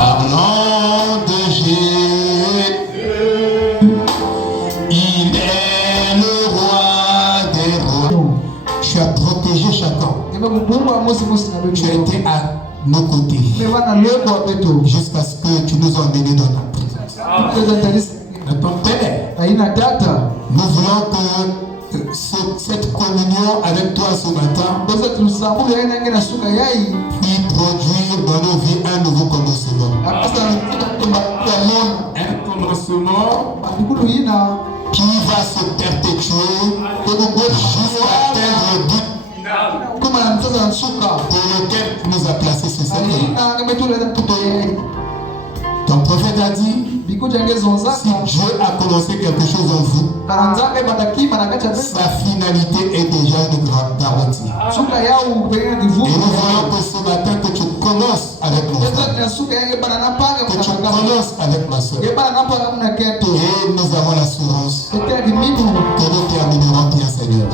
Parlons de Jésus. Il est le roi des rois. Tu as protégé chacun. Tu as été à nos côtés jusqu'à ce que tu nous emmènes dans ta présence. Ton Père, nous voulons que cette communion avec toi ce matin puisse produire dans nos vies un nouveau commencement. Un commencement qui va se perpétuer jusqu'à atteindre le but pour lequel tu nous as placé ce sacrement. Ton prophète a dit, si Dieu a commencé quelque chose en vous, sa finalité est déjà une grande garantie. Et nous voyons que ce matin que tu commences avec mon frère, que tu commences avec ma soeur. Et nous avons l'assurance que nous terminerons bien, Seigneur.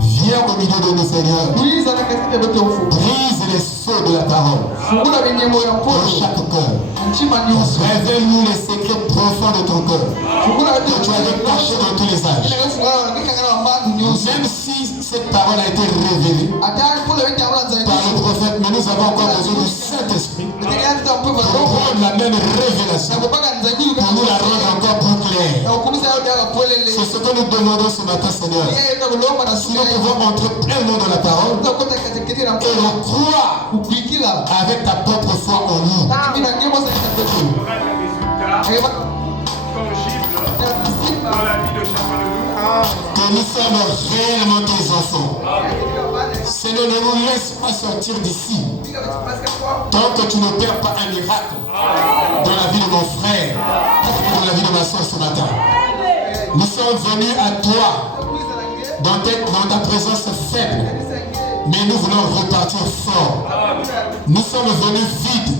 Viens au milieu de nous, Seigneur. Brise les sceaux de la parole dans chaque cœur. Révèle-nous les secrets profonds de ton cœur que tu avais cachés dans tous les âges. Même si cette parole a été révélée par le prophète, mais nous avons encore besoin du Saint-Esprit pour prendre la même révélation, pour nous la rendre encore plus claire. C'est ce que nous demandons ce matin, Seigneur. Si nous pouvons entrer pleinement dans la parole et le croire avec ta propre foi en nous. Que nous sommes réellement tes enfants. Seigneur, ne nous laisse pas sortir d'ici tant que tu ne perds pas un miracle dans la vie de mon frère, dans la vie de ma soeur ce matin. Nous sommes venus à toi dans ta présence faible, mais nous voulons repartir fort. Nous sommes venus vides,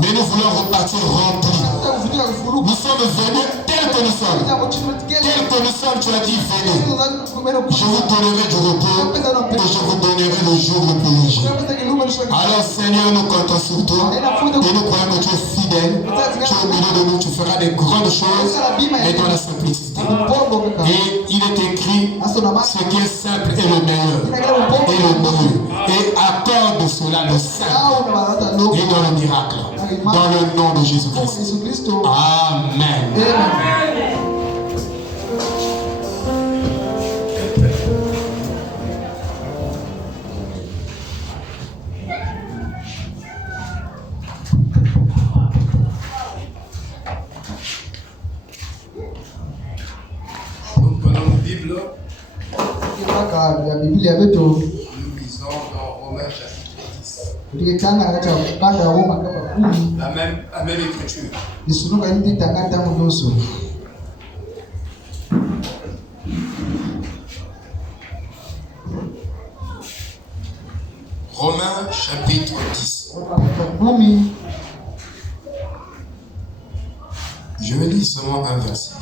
mais nous voulons repartir remplis. Nous sommes venus tels que nous sommes. Tels que nous sommes, tu as dit venez. Je vous donnerai du repos et je vous donnerai le jour le plus léger. Alors Seigneur, nous comptons sur toi et nous croyons que tu es fidèle. Tu es au milieu de nous, tu feras des grandes choses et dans la simplicité. Et il est écrit, ce qui est simple est le meilleur et le mieux. Et accorde cela le simple et dans le miracle. Dans le nom de Jésus-Christ. Amen. Nous prenons une Bible. Nous lisons dans Romains chapitre 10. La même écriture. Romains chapitre 10. Je vais lire seulement un verset.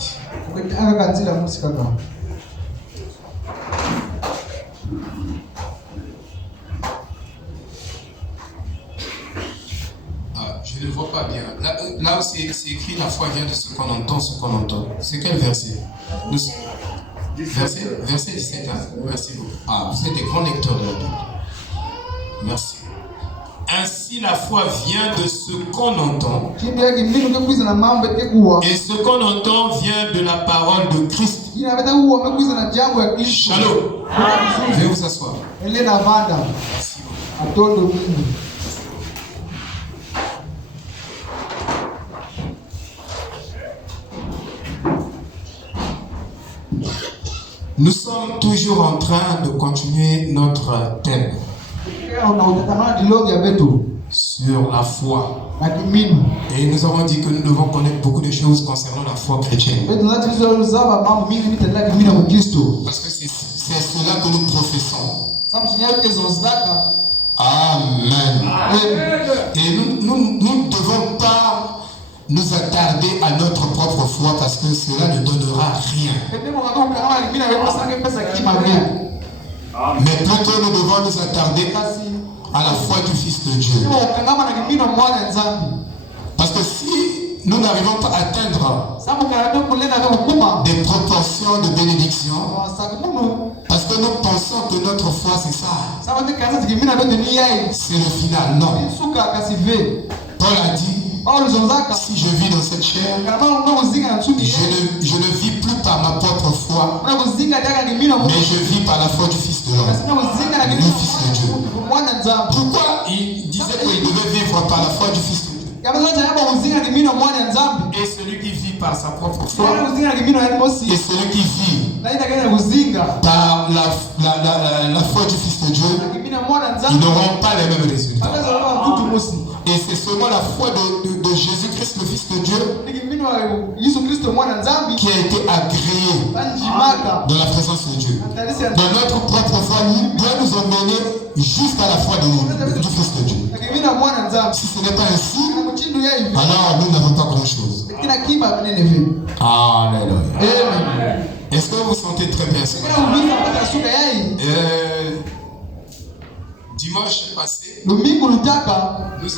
Je ne vois pas bien. Là où c'est écrit, la foi vient de ce qu'on entend, C'est quel verset? Verset 17. Merci beaucoup. Vous êtes des grands lecteurs de la Bible. Merci. Ainsi, la foi vient de ce qu'on entend. Et ce qu'on entend vient de la parole de Christ. Shalom. Veuillez vous asseoir. Merci beaucoup. Nous sommes toujours en train de continuer notre thème sur la foi. Et nous avons dit que nous devons connaître beaucoup de choses concernant la foi chrétienne. Parce que c'est cela que nous professons. Amen. Et nous ne devons pas nous attarder à notre propre foi parce que cela ne donnera rien. Mais plutôt nous devons nous attarder à la foi du Fils de Dieu. n'arrivons pas à atteindre des proportions de bénédiction, parce que nous pensons que notre foi c'est ça, c'est le final. Non. Paul a dit, si je vis dans cette chair, je ne vis plus par ma propre foi, mais je vis par la foi du Fils de l'homme, le Fils de Dieu. Pourquoi il disait qu'il devait vivre par la foi du Fils de Dieu? Et celui qui vit par sa propre foi, et celui qui vit par la foi du Fils de Dieu, ils n'auront pas les mêmes résultats. Et c'est seulement la foi de Jésus-Christ, le Fils de Dieu, qui a été agréée dans la présence de Dieu. Dans notre propre foi, doit nous emmener jusqu'à la foi du Fils de Dieu. Si ce n'est pas ainsi, alors nous n'avons pas grand-chose. Alléluia. Est-ce que vous vous sentez très bien ce matin? Dimanche passé, nous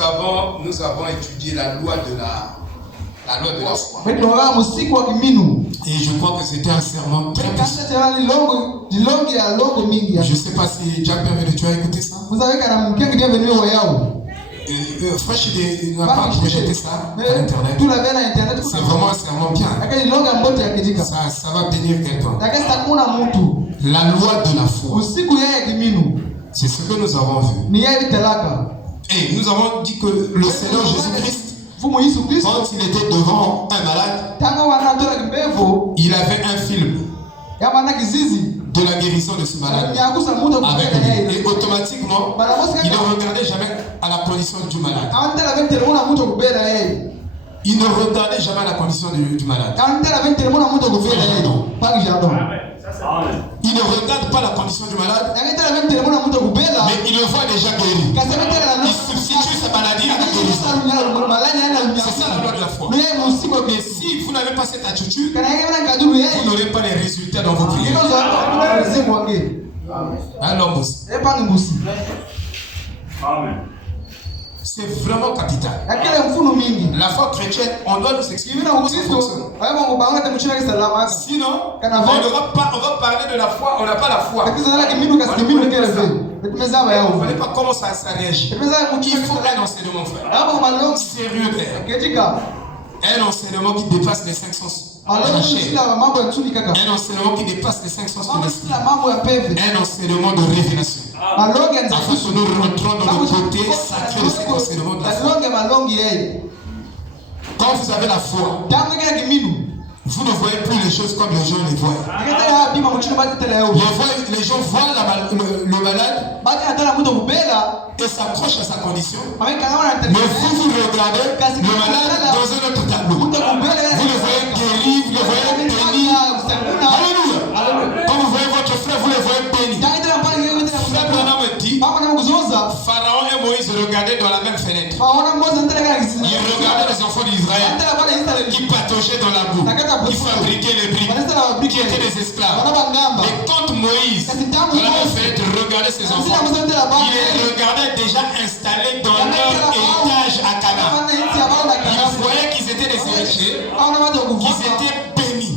avons étudié la loi de la foi. Et je crois que c'était un serment très puissant. Je ne sais pas si Jack Bienvenu, tu as écouté ça? Fresh, il n'a pas projeté ça à Internet. C'est vraiment un serment bien. Ça va bénir quelqu'un. La loi de la foi. C'est ce que nous avons vu. Et nous avons dit que le Seigneur Jésus-Christ, quand il était devant un malade, il avait un film de la guérison de ce malade avec lui. Et automatiquement, il ne regardait jamais à la condition du malade. Il ne regardait jamais à la condition du malade. Il ne regarde pas la condition du malade, mais il le voit déjà guéri. Il substitue sa maladie à la guérison. C'est ça la loi de la foi. Mais si vous n'avez pas cette attitude, vous n'aurez pas les résultats dans vos prières. Alors, Amen. C'est vraiment capital. La foi chrétienne, on doit nous expliquer comment ça fonctionne. Sinon, on va parler de la foi, on n'a pas la foi. On ne sait pas comment ça réagit. Il faut un enseignement, frère. Sérieux, frère. Un enseignement qui dépasse les 500 de la chair. Un enseignement qui dépasse les 500 de l'esprit. Un enseignement de révélation. Afin que nous rentrons dans le côté sacré de cet enseignement de la foi. Quand vous avez la foi, vous ne voyez plus les choses comme les gens les voient. Les gens voient le malade et s'accrochent à sa condition. Mais vous regardez le malade dans un autre tableau. Vous le voyez guéri, vous le voyez béni. Alléluia. Quand vous voyez votre frère, vous le voyez béni. Pharaon et Moïse regardaient dans la même fenêtre. Ils regardaient les enfants d'Israël qui pataugeaient dans la boue, qui fabriquaient les briques, qui étaient des esclaves. Et quand Moïse, dans la même fenêtre, regardait ses enfants, il les regardait déjà installés dans leur étage à Canaan. Il voyait qu'ils étaient des héritiers, qu'ils étaient bénis.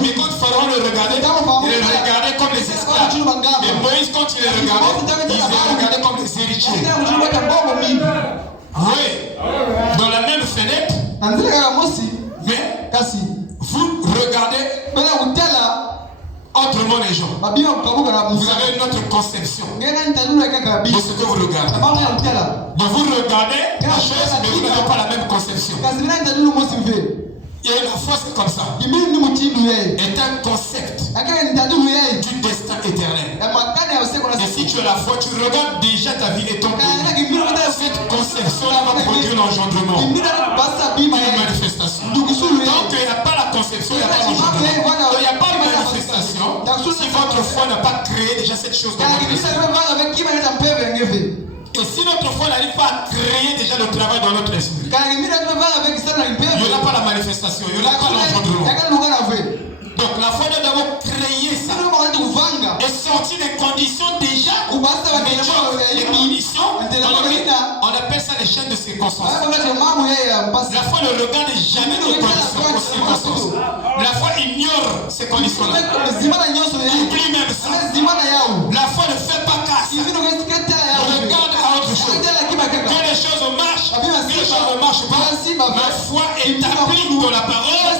Mais quand Pharaon le regardait, il les regardait comme des esclaves. Et Moïse, quand il les regardait, il les regardait comme des héritiers. Oui, dans la même fenêtre, mais vous regardez autrement les gens. Vous avez une autre conception de ce que vous regardez. Donc vous regardez la chose, mais vous n'avez pas la même conception. Et la foi c'est comme ça. Est un concept du destin éternel. Et si tu as la foi, tu regardes déjà ta vie et ton pays. Cette conception-là va produire l'engendrement. Une manifestation. Tant qu'il n'y a pas la conception, il n'y a pas l'engendrement. Il n'y a pas de manifestation si votre foi n'a pas créé déjà cette chose dans votre esprit. Et si notre foi n'arrive pas à créer déjà le travail dans notre esprit, il n'y aura pas la manifestation, il n'y aura pas l'engendrement. Donc la foi doit d'abord créer ça et sortir des conditions déjà, les conditions position on appelle ça les chaînes de circonstances. La foi ne regarde jamais nos conditions aux circonstances. La foi ignore ces conditions-là. Oublie même ça. La foi ne fait pas casse. Regarde à autre chose. Que les choses marchent, que les choses ne marchent pas. Ma foi établie dans la parole a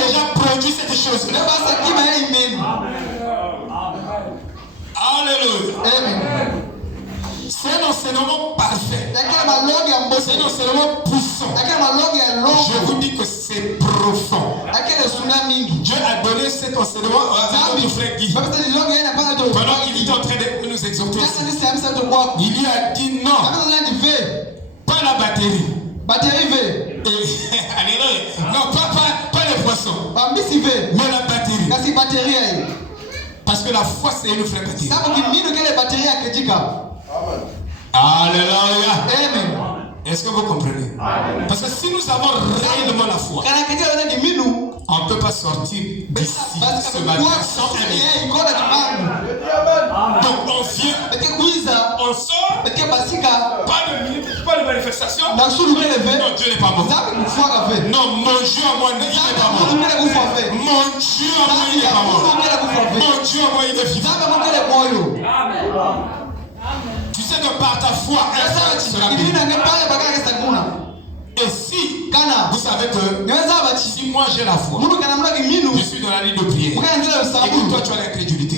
déjà produit cette chose-là. Alléluia. Amen. C'est un enseignement parfait. C'est un enseignement puissant. Je vous dis que c'est profond. Dieu a donné cet enseignement à notre frère Guy. Pendant qu'il était en train de nous exhorter, il lui a dit non, pas la batterie. Alléluia. Non, pas les poissons, mais la batterie. Parce que la foi, c'est une vraie batterie. Alléluia. Amen. Est-ce que vous comprenez? Amen. Parce que si nous avons réellement la foi, on ne peut pas sortir d'ici ce matin sans un élan. Donc on vient, on sort, pas de manifestation. Non, Dieu n'est pas mort. Non, mon Dieu à moi, il n'est pas mort. Mon Dieu à moi, il n'est pas mort. Mon Dieu à moi, il est vivant. Tu sais que par ta foi, et si vous savez que si moi j'ai la foi, je suis dans la ligne de prière, et que toi tu as l'incrédulité,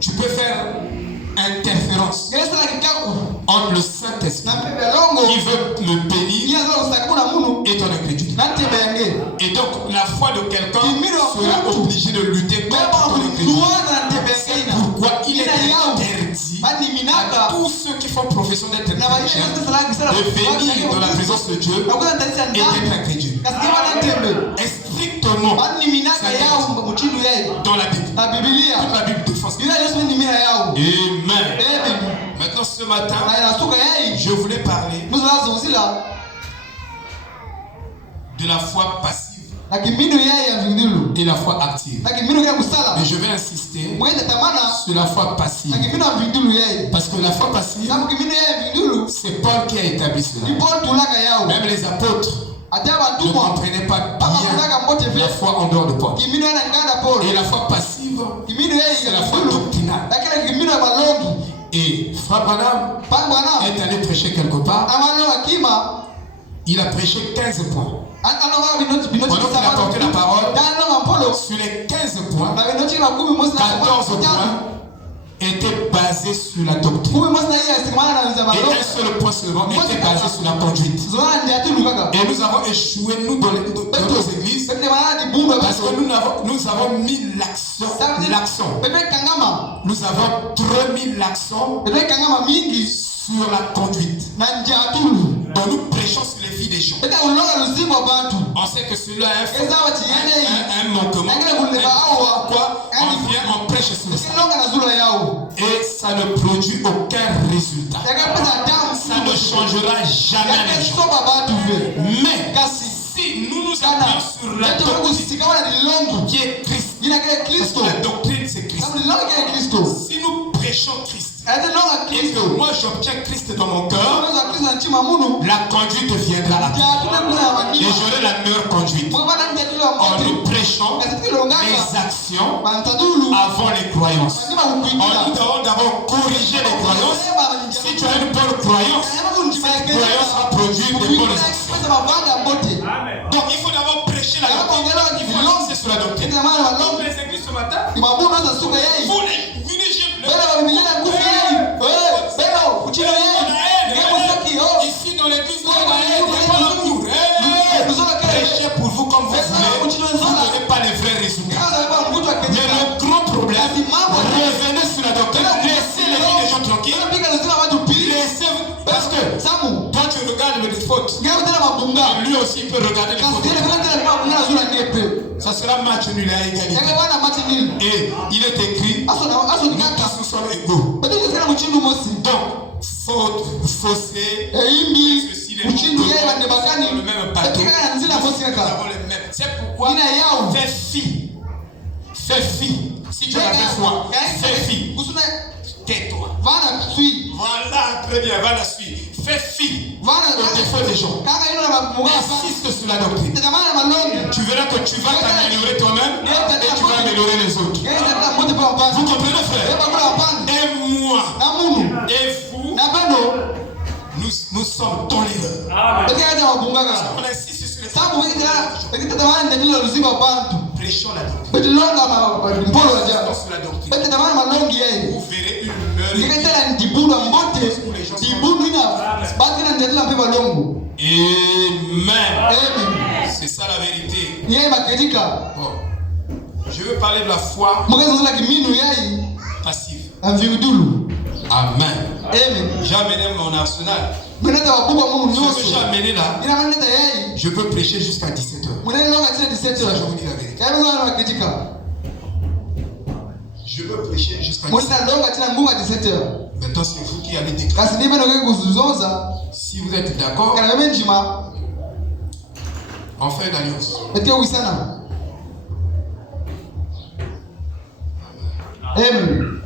tu peux faire interférence entre le Saint-Esprit qui veut me bénir et ton incrédulité. Et donc la foi de quelqu'un sera obligée de lutter contre ton incrédulité. C'est pourquoi il est interdit à tous ceux qui font profession d'être chrétiens de venir dans la présence de Dieu et d'être incrédule. Strictement dans la Bible. Toute la Bible défend. Amen. Maintenant ce matin, je voulais parler de la foi passive et la foi active. Mais je vais insister sur la foi passive. Parce que la foi passive, c'est Paul qui a établi cela. Même les apôtres ne comprenaient pas bien la foi en dehors de Paul. Et la foi passive, c'est la foi doctrinale. Et Frère Branham est allé prêcher quelque part. Il a prêché 15 points. Pendant qu'il a porté la parole, sur les 15 points, 14 points étaient basés sur la doctrine. Et un seul point seulement était basé sur la conduite. Et nous avons échoué, nous, dans nos églises, parce que nous avons mis l'accent. Nous avons trop mis l'accent sur la conduite. Donc nous prêchons sur les vies des gens. On sait que celui-là a un manquement. Pourquoi on vient, on prêche sur ça. Et ça ne produit aucun résultat. Ça ne changera jamais les gens. Mais si nous nous appuyons sur la doctrine qui est Christ, parce que la doctrine c'est Christ. Si nous prêchons Christ, et que moi j'obtiens Christ dans mon cœur, la conduite viendra là. Et j'aurai la meilleure conduite. En nous prêchons les actions avant les croyances. Nous devons d'abord corriger les croyances. Si tu as une bonne croyance, cette croyance va produire des bonnes actions. Donc il faut d'abord prêcher la doctrine. Il faut lancer sur la doctrine. Donc les églises ce matin, vous les ici dans l'église, il n'y a pas l'amour. Prêchez pour vous comme vous voulez. Vous n'avez pas les vrais résultats. Mais le grand problème, revenez sur la doctrine. Laissez les vies des gens tranquilles. Parce que toi tu regardes les fautes, lui aussi il peut regarder les fautes. Ça sera match nul à égalité. Et il est écrit, nous tous sommes égaux. Donc, faute, faussé, ceci, les mots, le même bateau. C'est pourquoi fais fi. Si tu as la foi, fais fi. Tais-toi. Voilà, très bien, va la suivre. Fais fi au défaut des gens. Insiste sur la doctrine. Tu verras que tu vas t'améliorer toi-même et tu vas améliorer les autres. Vous comprenez, frère? Et moi, et vous, nous sommes tolérants. On insiste sur les prêchons la doctrine. Sur la doctrine. Vous verrez une Amen. C'est ça la vérité. Bon. Je veux parler de la foi passive. Amen. J'ai amené mon arsenal. Ce que j'ai amené là, je peux prêcher jusqu'à 17h. Ça, je vous dis la vérité. Je veux prêcher jusqu'à 17h. Maintenant, c'est vous qui allez déclarer. Si vous êtes d'accord, on fait une alliance. Amen.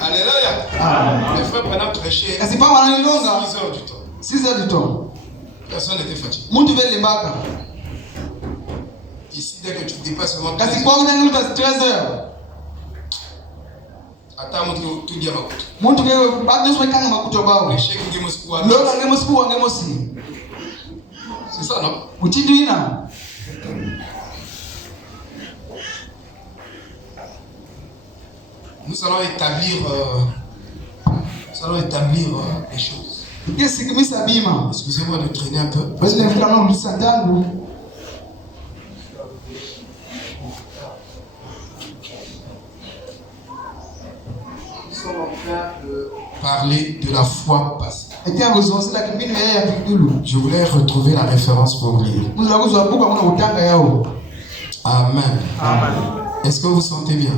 Alléluia. Les frères pendant prêcher 6 heures du temps. 6 heures du temps. Personne n'était fatigué. Ici, dès que tu dépasses vraiment 13 heures. Attends, tout dit à ma coupe. Les chèques qui me c'est ça, non? Nous allons établir les choses. Excusez-moi de traîner un peu. Nous sommes en train de parler de la foi passive. Je voulais retrouver la référence pour lire. Amen. Est-ce que vous sentez bien?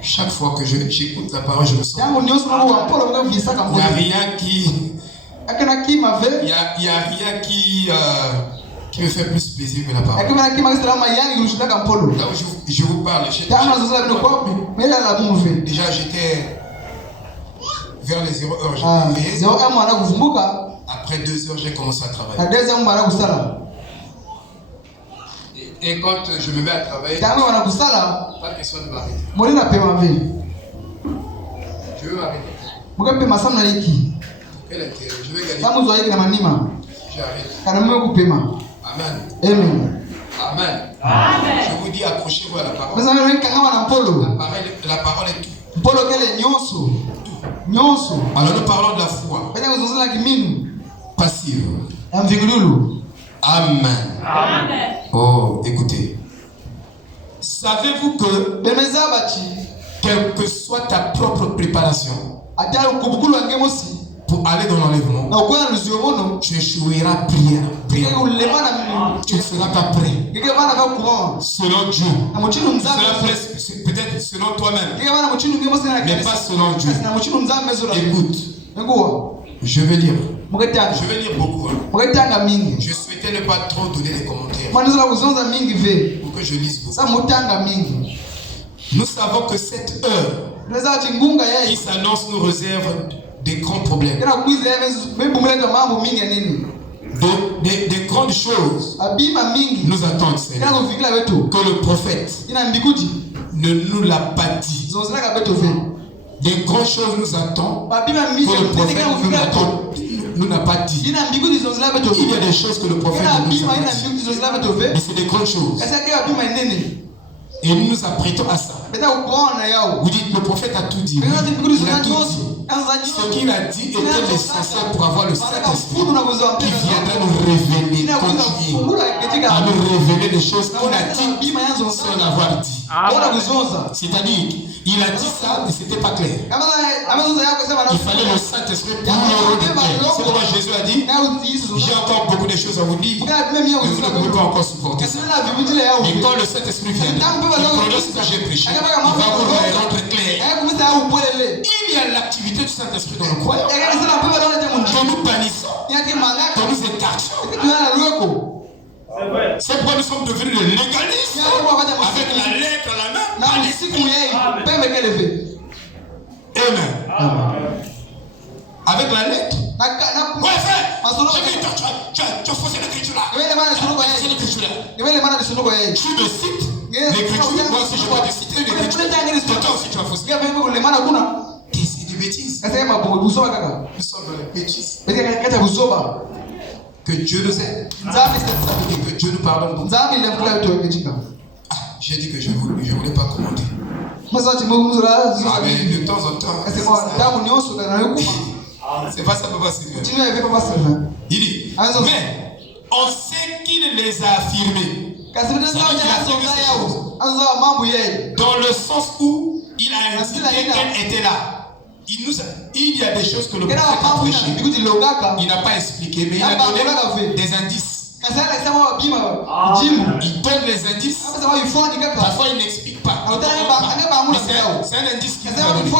Chaque fois que j'écoute la parole, je me sens. Il n'y a rien qui me fait plus plaisir que la parole. Là où je vous parle, déjà j'étais vers les 0 heures, j'ai prié. Après 2 heures, j'ai commencé à travailler. Et quand je me mets à travailler, pas question de m'arrêter. Je veux m'arrêter. Quel intérêt? Je vais gagner. J'arrête. Amen. Amen. Je vous dis, accrochez-vous à la parole. La parole est tout. Alors nous parlons de la foi passive. Amen. Oh, écoutez. Savez-vous que quelle que soit ta propre préparation pour aller dans l'enlèvement, tu échoueras prière. Tu ne seras pas prêt. Selon Dieu. Peut-être selon toi-même. Mais pas selon Dieu. Écoute. Je vais lire beaucoup. Je souhaitais ne pas trop donner des commentaires pour que je lise beaucoup. Nous savons que cette heure qui s'annonce nous réserve des grands problèmes. Des grandes choses nous attendent, Seigneur. Que le prophète ne nous l'a pas dit. Des grandes choses nous attendent que le prophète nous n'a pas dit. Il y a des choses que le prophète ne nous a pas dit. Mais c'est des grandes choses. Et nous nous apprêtons à ça. Vous dites, le prophète a tout dit. Il a tout dit. Ce qu'il a dit était l'essentiel pour avoir le Saint-Esprit qui viendra nous révéler, continuer à nous révéler des choses qu'il a dit sans avoir dit. C'est-à-dire, il a dit ça, mais ce n'était pas clair. Il fallait le Saint-Esprit pour nous redire. C'est pourquoi Jésus a dit, j'ai encore beaucoup de choses à vous dire, mais vous ne pouvez pas encore supporter ça. Mais quand le Saint-Esprit viendra, il prononce ce que j'ai prêché, il va vous rendre clair. Il y a l'activité du Saint-Esprit dans le croyant. Que nous bannissons, que nous écartons. C'est pourquoi nous sommes devenus des légalistes. Avec la lettre à la main. Amen. Avec la lettre. Ouais, frère. Tu as faussé l'écriture là. Tu me cites l'écriture. Moi aussi je vais te citer l'écriture. Toi aussi tu as faussé. C'est des bêtises. Nous sommes dans les bêtises. Que Dieu nous aide. Et que Dieu nous pardonne. J'ai dit que je ne voulais pas commenter. Ah, mais de temps en temps. C'est pas ça, papa Sylvain. Il dit, mais on sait qu'il les a affirmés. Dans le sens où il a indiqué qu'elle était là. Il y a des choses que le prophète a prêché. Il n'a pas expliqué, mais il a donné des indices. Il donne les indices. Parfois il n'explique pas. Mais c'est un indice qui nous a donné.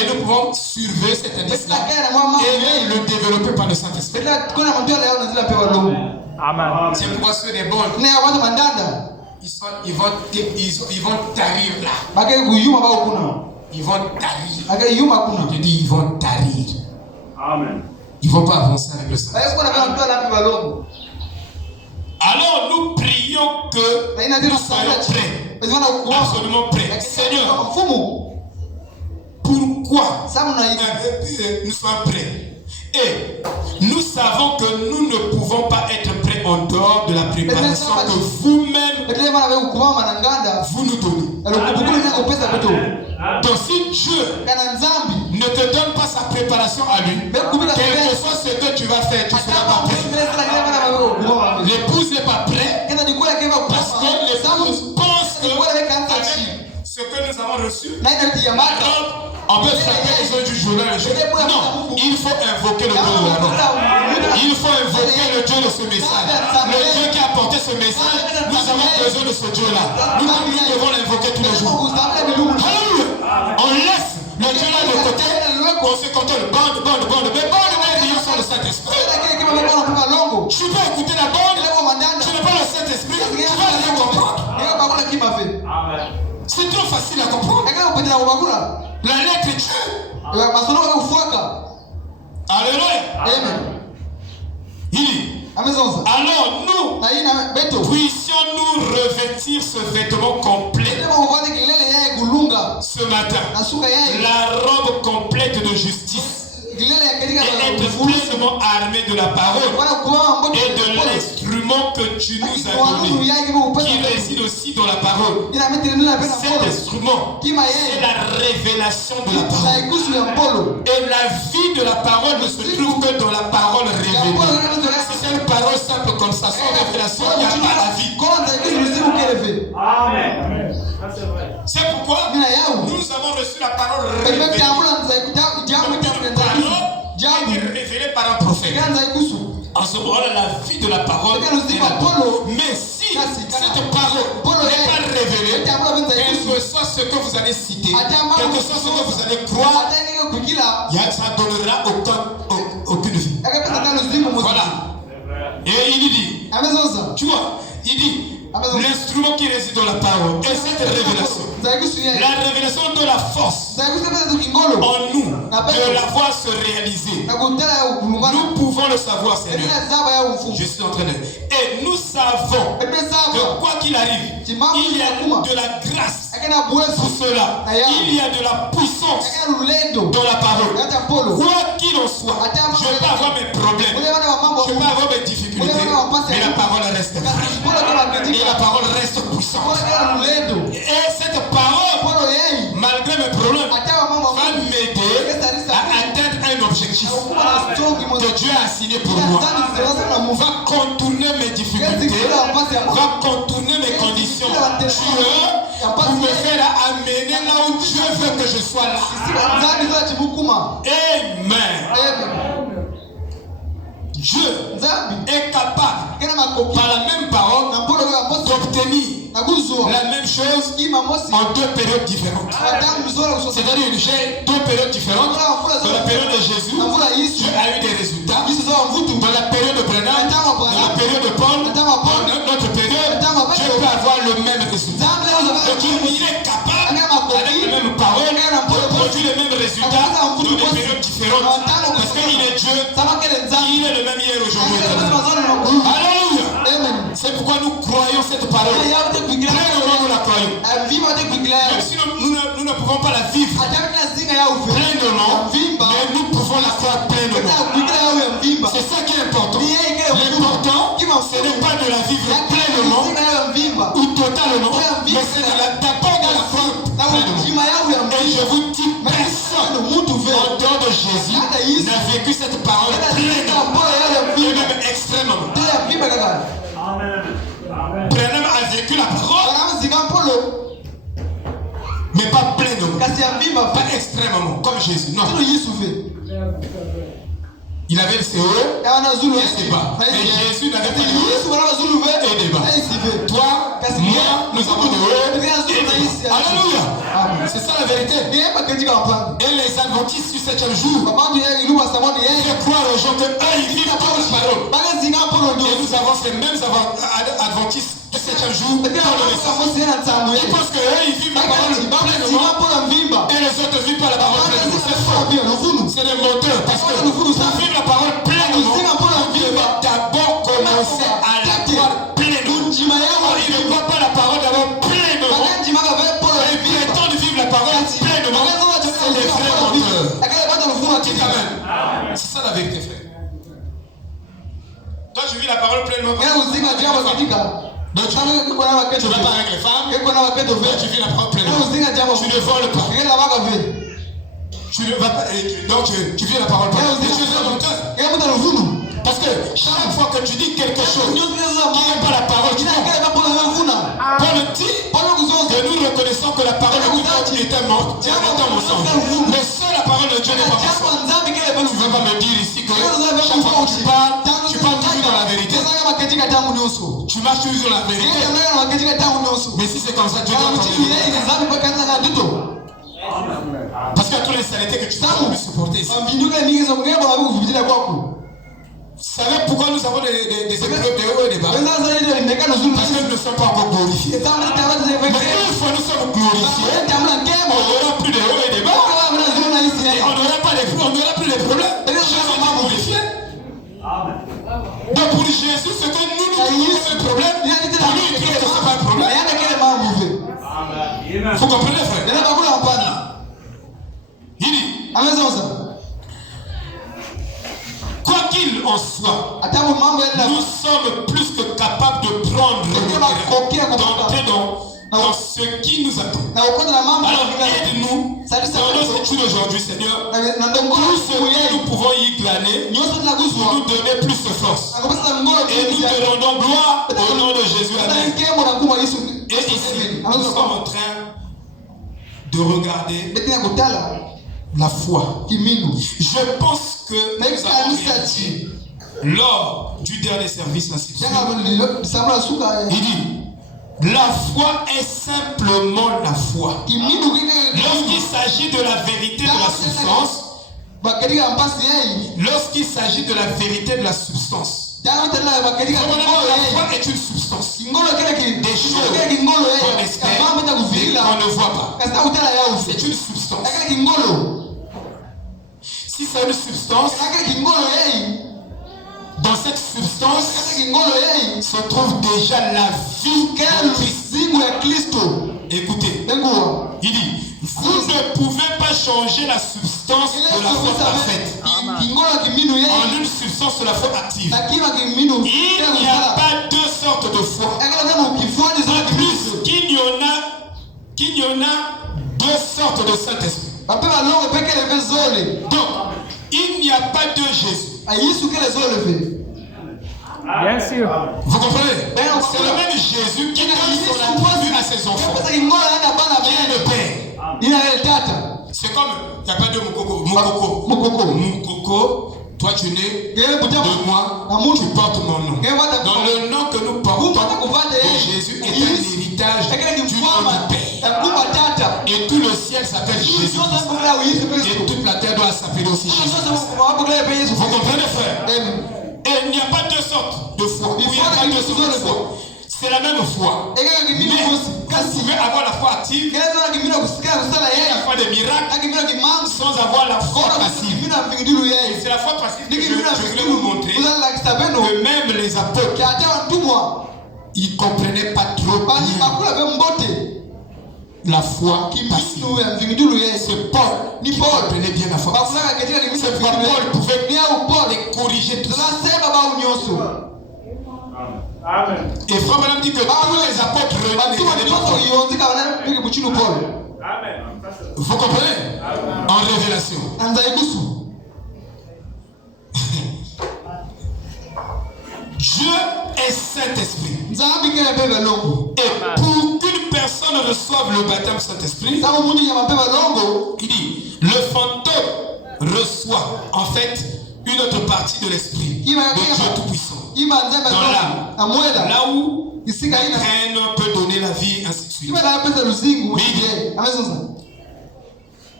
Et nous pouvons surveiller cet indice-là et le développer par le Saint-Esprit. C'est pourquoi ceux des bonnes, ils vont tarir là. Ils vont tarir. Je dis ils vont tarir. Amen. Ils ne vont pas avancer avec le Saint-Esprit. Alors nous prions que nous soyons prêts. Absolument prêts. Seigneur, pourquoi nous sommes prêts? Et nous savons que nous ne pouvons pas être prêts en dehors de la préparation que vous-même vous nous donnez. Donc si Dieu ne te donne pas sa préparation à lui, quel que soit ce que tu vas faire, tu ne seras pas prêt. L'épouse n'est pas prête parce que l'épouse pense que avec ce que nous avons reçu, on peut frapper les yeux du journal. Non, il faut invoquer le Dieu de la robe. Il faut invoquer le Dieu de ce message. Le Dieu qui a apporté ce message, nous avons besoin de ce Dieu-là. Nous devons l'invoquer tous les jours. On laisse le Dieu là de côté, on se contente de bande. Mais bande, mais rions sur le Saint-Esprit. Tu peux écouter la bande, tu n'as pas le Saint-Esprit, tu vas rien comprendre. C'est trop facile à comprendre. La lettre est Dieu. Alléluia. Amen. Il dit, alors nous puissions-nous revêtir ce vêtement complet ce matin, la robe complète de justice, et être pleinement armé de la parole et de l'instrument que tu nous as donné, qui réside aussi dans la parole. Cet instrument, c'est la révélation de la parole. Et la vie de la parole ne se trouve que dans la parole révélée. Si c'est une parole simple comme ça, sans révélation, il n'y a pas la vie. Amen. C'est pourquoi nous avons reçu la parole révélée. Révélé par un prophète. En ce moment-là, la vie de la parole est là. Mais si cette parole n'est pas révélée, quel que soit ce que vous allez citer, quel que soit ce que vous allez croire, ça ne donnera aucune vie. Voilà. Et il dit, tu vois, il dit, l'instrument qui réside dans la parole et cette révélation, la révélation de la force en nous, de la voir se réaliser. Nous pouvons le savoir, Seigneur. Je suis en train de... Et nous savons que quoi qu'il arrive, il y a de la grâce pour cela. Il y a de la puissance dans la parole. Quoi qu'il en soit, je peux avoir mes problèmes, je peux avoir mes difficultés, mais la parole reste vraie. Et la parole reste puissante. Et cette parole, malgré mes problèmes, va m'aider à atteindre un objectif que Dieu a assigné pour moi. Va contourner mes difficultés, va contourner mes conditions. Dieu, pour me faire amener là où Dieu veut que je sois là. Amen. Dieu est capable, par la même parole, d'obtenir la même chose en deux périodes différentes. C'est-à-dire, j'ai deux périodes différentes. Dans la période de Jésus, Dieu a eu des résultats. Dans la période de Branham, dans la période de Paul, dans notre période, avoir le même résultat. Donc il est capable, avec les mêmes paroles, de produire les mêmes résultats dans des périodes différentes. Parce qu'il est Dieu, il est le même hier, aujourd'hui. Alléluia. C'est pourquoi nous croyons cette parole. Pleinement nous la croyons. Même si nous ne pouvons pas la vivre pleinement, mais nous pouvons la croire pleinement. C'est ça qui est important. L'important, ce n'est pas de la vivre pleinement ou totalement, mais c'est d'abord de la croire pleinement. Et je vous dis, personne en dehors de Jésus n'a vécu cette parole pleinement, et même extrêmement. Branham a vécu la parole, mais pas pleinement, pas extrêmement, comme Jésus. Non. Il avait le CO et le débat. Mais Jésus n'avait pas de haut et débat. Toi, moi, nous avons de haut et débat. Alléluia. C'est ça la vérité. Et les adventistes du 7e jour fait croire aux gens qu'eux, ils vivent par la parole. Et nous avons ces mêmes adventistes du 7e jour dans le message. Ils pensent qu'eux, ils vivent la parole pleinement et les autres ne vivent pas la parole pleinement. C'est faux. C'est des menteurs. Parce que pour vivre la parole pleinement, vous devez d'abord commencer à la croire pleinement. Il ne croit pas la parole d'abord pleinement. Et prétend de vivre la parole pleinement. C'est des vrais menteurs. Dis amen. C'est ça la vérité, frère. Toi, tu vis la parole pleinement. Donc tu ne vas pas avec les femmes. Tu vis la parole pleinement. Tu ne voles pas. Tu ne vas pas, donc tu vis la parole pleinement. Tu es un menteur. Parce que chaque fois que tu dis quelque chose qui n'est pas la parole du monde, Paul dit que nous reconnaissons que la parole de Dieu est un mensonge. Mais seule la parole de Dieu n'est pas mensonge. Tu ne vas pas me dire ici que chaque fois que tu parles toujours dans la vérité. Tu marches toujours dans la vérité. Mais si c'est comme ça, Dieu doit t'en. Parce qu'il y a toutes les saletés que tu peux supporter ici. Vous savez pourquoi nous avons des épreuves de haut et de bas? Parce que nous ne sommes pas encore glorifiés. Mais une fois nous sommes glorifiés, on n'aura plus de haut et de bas. Et on n'aura plus de problèmes. Jésus est glorifié. Donc pour Jésus, ce que nous trouvons comme un problème, pour lui, il trouve que ce n'est pas un problème. Vous comprenez, frère? Il dit, quoi qu'il en soit, nous sommes plus que capables de prendre d'entrer dans ce qui nous attend. Alors aide-nous dans nos études aujourd'hui, Seigneur. Tout ce que nous pouvons y glaner pour nous donner plus de force. Et nous te rendons gloire au nom de Jésus. Amen. Et ici, nous sommes en train de regarder la foi. Je pense que nous avons réalisé lors du dernier service ainsi de suite. Il dit, la foi est simplement la foi. Lorsqu'il s'agit de la vérité de la substance, lorsqu'il s'agit de la vérité de la substance, la foi est une substance. Des choses qu'on espère mais qu'on ne voit pas. C'est une substance. Si c'est une substance, dans cette substance se trouve déjà la vie de Christ. Écoutez, il dit, vous ne pouvez pas changer la substance de la foi parfaite en une substance de la foi active. Il n'y a pas deux sortes de foi. En plus, qu'il y en a deux sortes de Saint-Esprit. Donc, il n'y a pas de Jésus. Bien sûr. Vous comprenez? C'est le même Jésus qui donne son attribut à ses enfants. Qui est le Père. C'est comme, il n'y a pas de Moukoko. Toi tu es né de moi, tu portes mon nom. Dans le nom que nous portons de Jésus est un héritage du nom du Père. Et tout le ciel s'appelle Jésus. Et toute la terre doit s'appeler aussi Jésus. Vous comprenez, frère? Et il n'y a pas deux sortes de foi. Il n'y a pas deux sortes de foi. C'est la même foi. Mais vous pouvez avoir la foi active, la foi des miracles, sans avoir la foi passive. Et c'est la foi passive que je voulais vous montrer. Que même les apôtres, ils ne comprenaient pas trop la foi passive. C'est Paul qui comprenait bien la foi passive. C'est pourquoi Paul pouvait les corriger tout ça. Amen. Et Frère Madame dit que tous les apôtres ne connaissaient pas Paul. Vous comprenez? En révélation. Dieu est Saint-Esprit. Et pour qu'une personne reçoive le baptême Saint-Esprit, il dit, le fantôme reçoit en fait une autre partie de l'Esprit de Dieu Tout-Puissant. Dans l'âme. Là où un peut donner la vie, ainsi de suite. Mais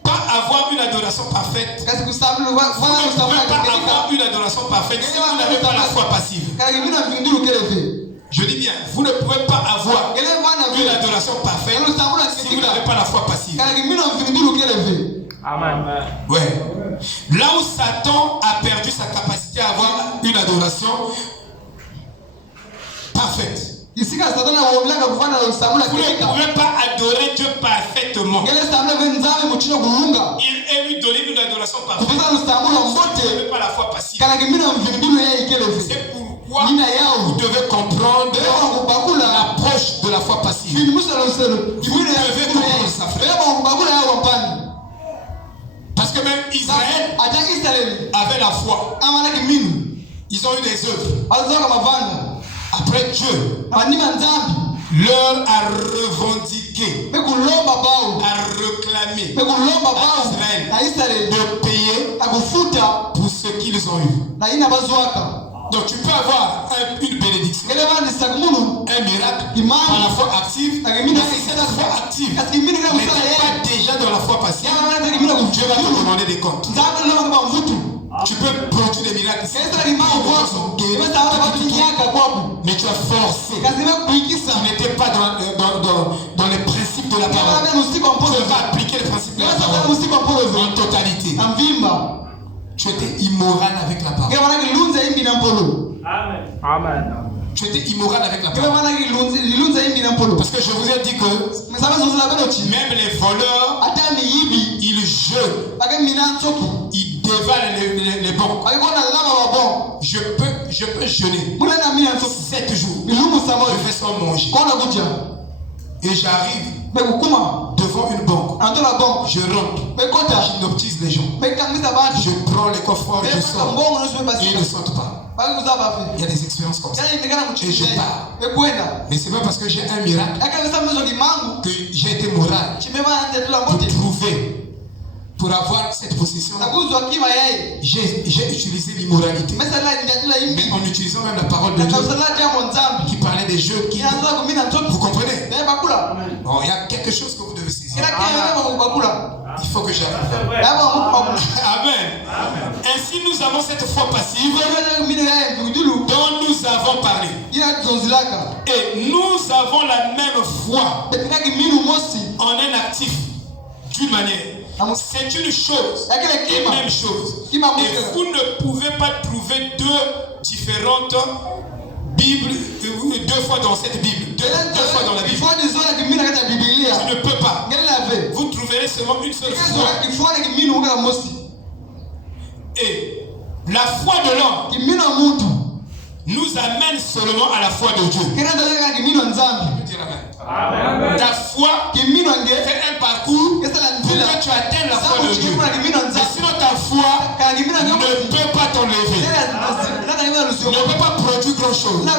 pas avoir une adoration parfaite. Vous ne pouvez pas avoir une adoration parfaite si vous n'avez pas la foi passive. Je dis bien, vous ne pouvez pas avoir une adoration parfaite si vous n'avez pas la foi passive. Amen. Ouais. Là où Satan a perdu sa capacité à avoir une adoration parfaite. Vous ne pouvez pas adorer Dieu parfaitement. Il est lui donner une adoration parfaite. Vous n'avez pas la foi passive. C'est pourquoi vous devez comprendre l'approche de la foi passive. Vous devez comprendre ça, frère. Parce que même Israël avait la foi. Ils ont eu des œuvres. Après Dieu leur a revendiqué, a réclamé à Israël de payer pour ce qu'ils ont eu. Donc tu peux avoir une bénédiction, un miracle par la foi active, mais si c'est la foi active n'est pas déjà dans la foi passive, Dieu va te demander des comptes. Tu peux produire des miracles, mais tu as forcé. Tu n'étais pas dans les principes de la parole. Tu vas appliquer les principes de la parole en totalité. Tu étais immoral avec la parole. Amen. Amen. Tu étais immoral avec la parole. Parce que je vous ai dit que même les voleurs, ils jeûnent. Ils dévalent les banques. Je peux jeûner 7 jours. Je fais sans manger. Et j'arrive devant une banque. Je rentre. J'hypnotise les gens. Je prends les coffres, je sors. Et ils ne sortent pas. Il y a des expériences comme ça. Et je pars. Mais c'est pas parce que j'ai un miracle que j'ai été moral pour trouver. Pour avoir cette possession, j'ai utilisé l'immoralité. Mais en utilisant même la parole de Dieu qui parlait des jeux. Vous comprenez? Bon, il y a quelque chose que vous devez saisir. Il faut que j'arrive. Amen. Ainsi nous avons cette foi passive dont nous avons parlé. Et nous avons la même foi en un actif d'une manière. C'est une chose, et même chose. Et vous ne pouvez pas trouver deux différentes Bibles, 2 fois dans cette Bible, deux fois dans la Bible. Tu ne peux pas. Vous trouverez seulement une seule fois. Et la foi de l'homme nous amène seulement à la foi de Dieu. Amen. Ta foi fait un parcours pour que tu atteignes la foi de Dieu. Et sinon ta foi ne peut pas t'enlever, ne peut pas produire grand chose. Ça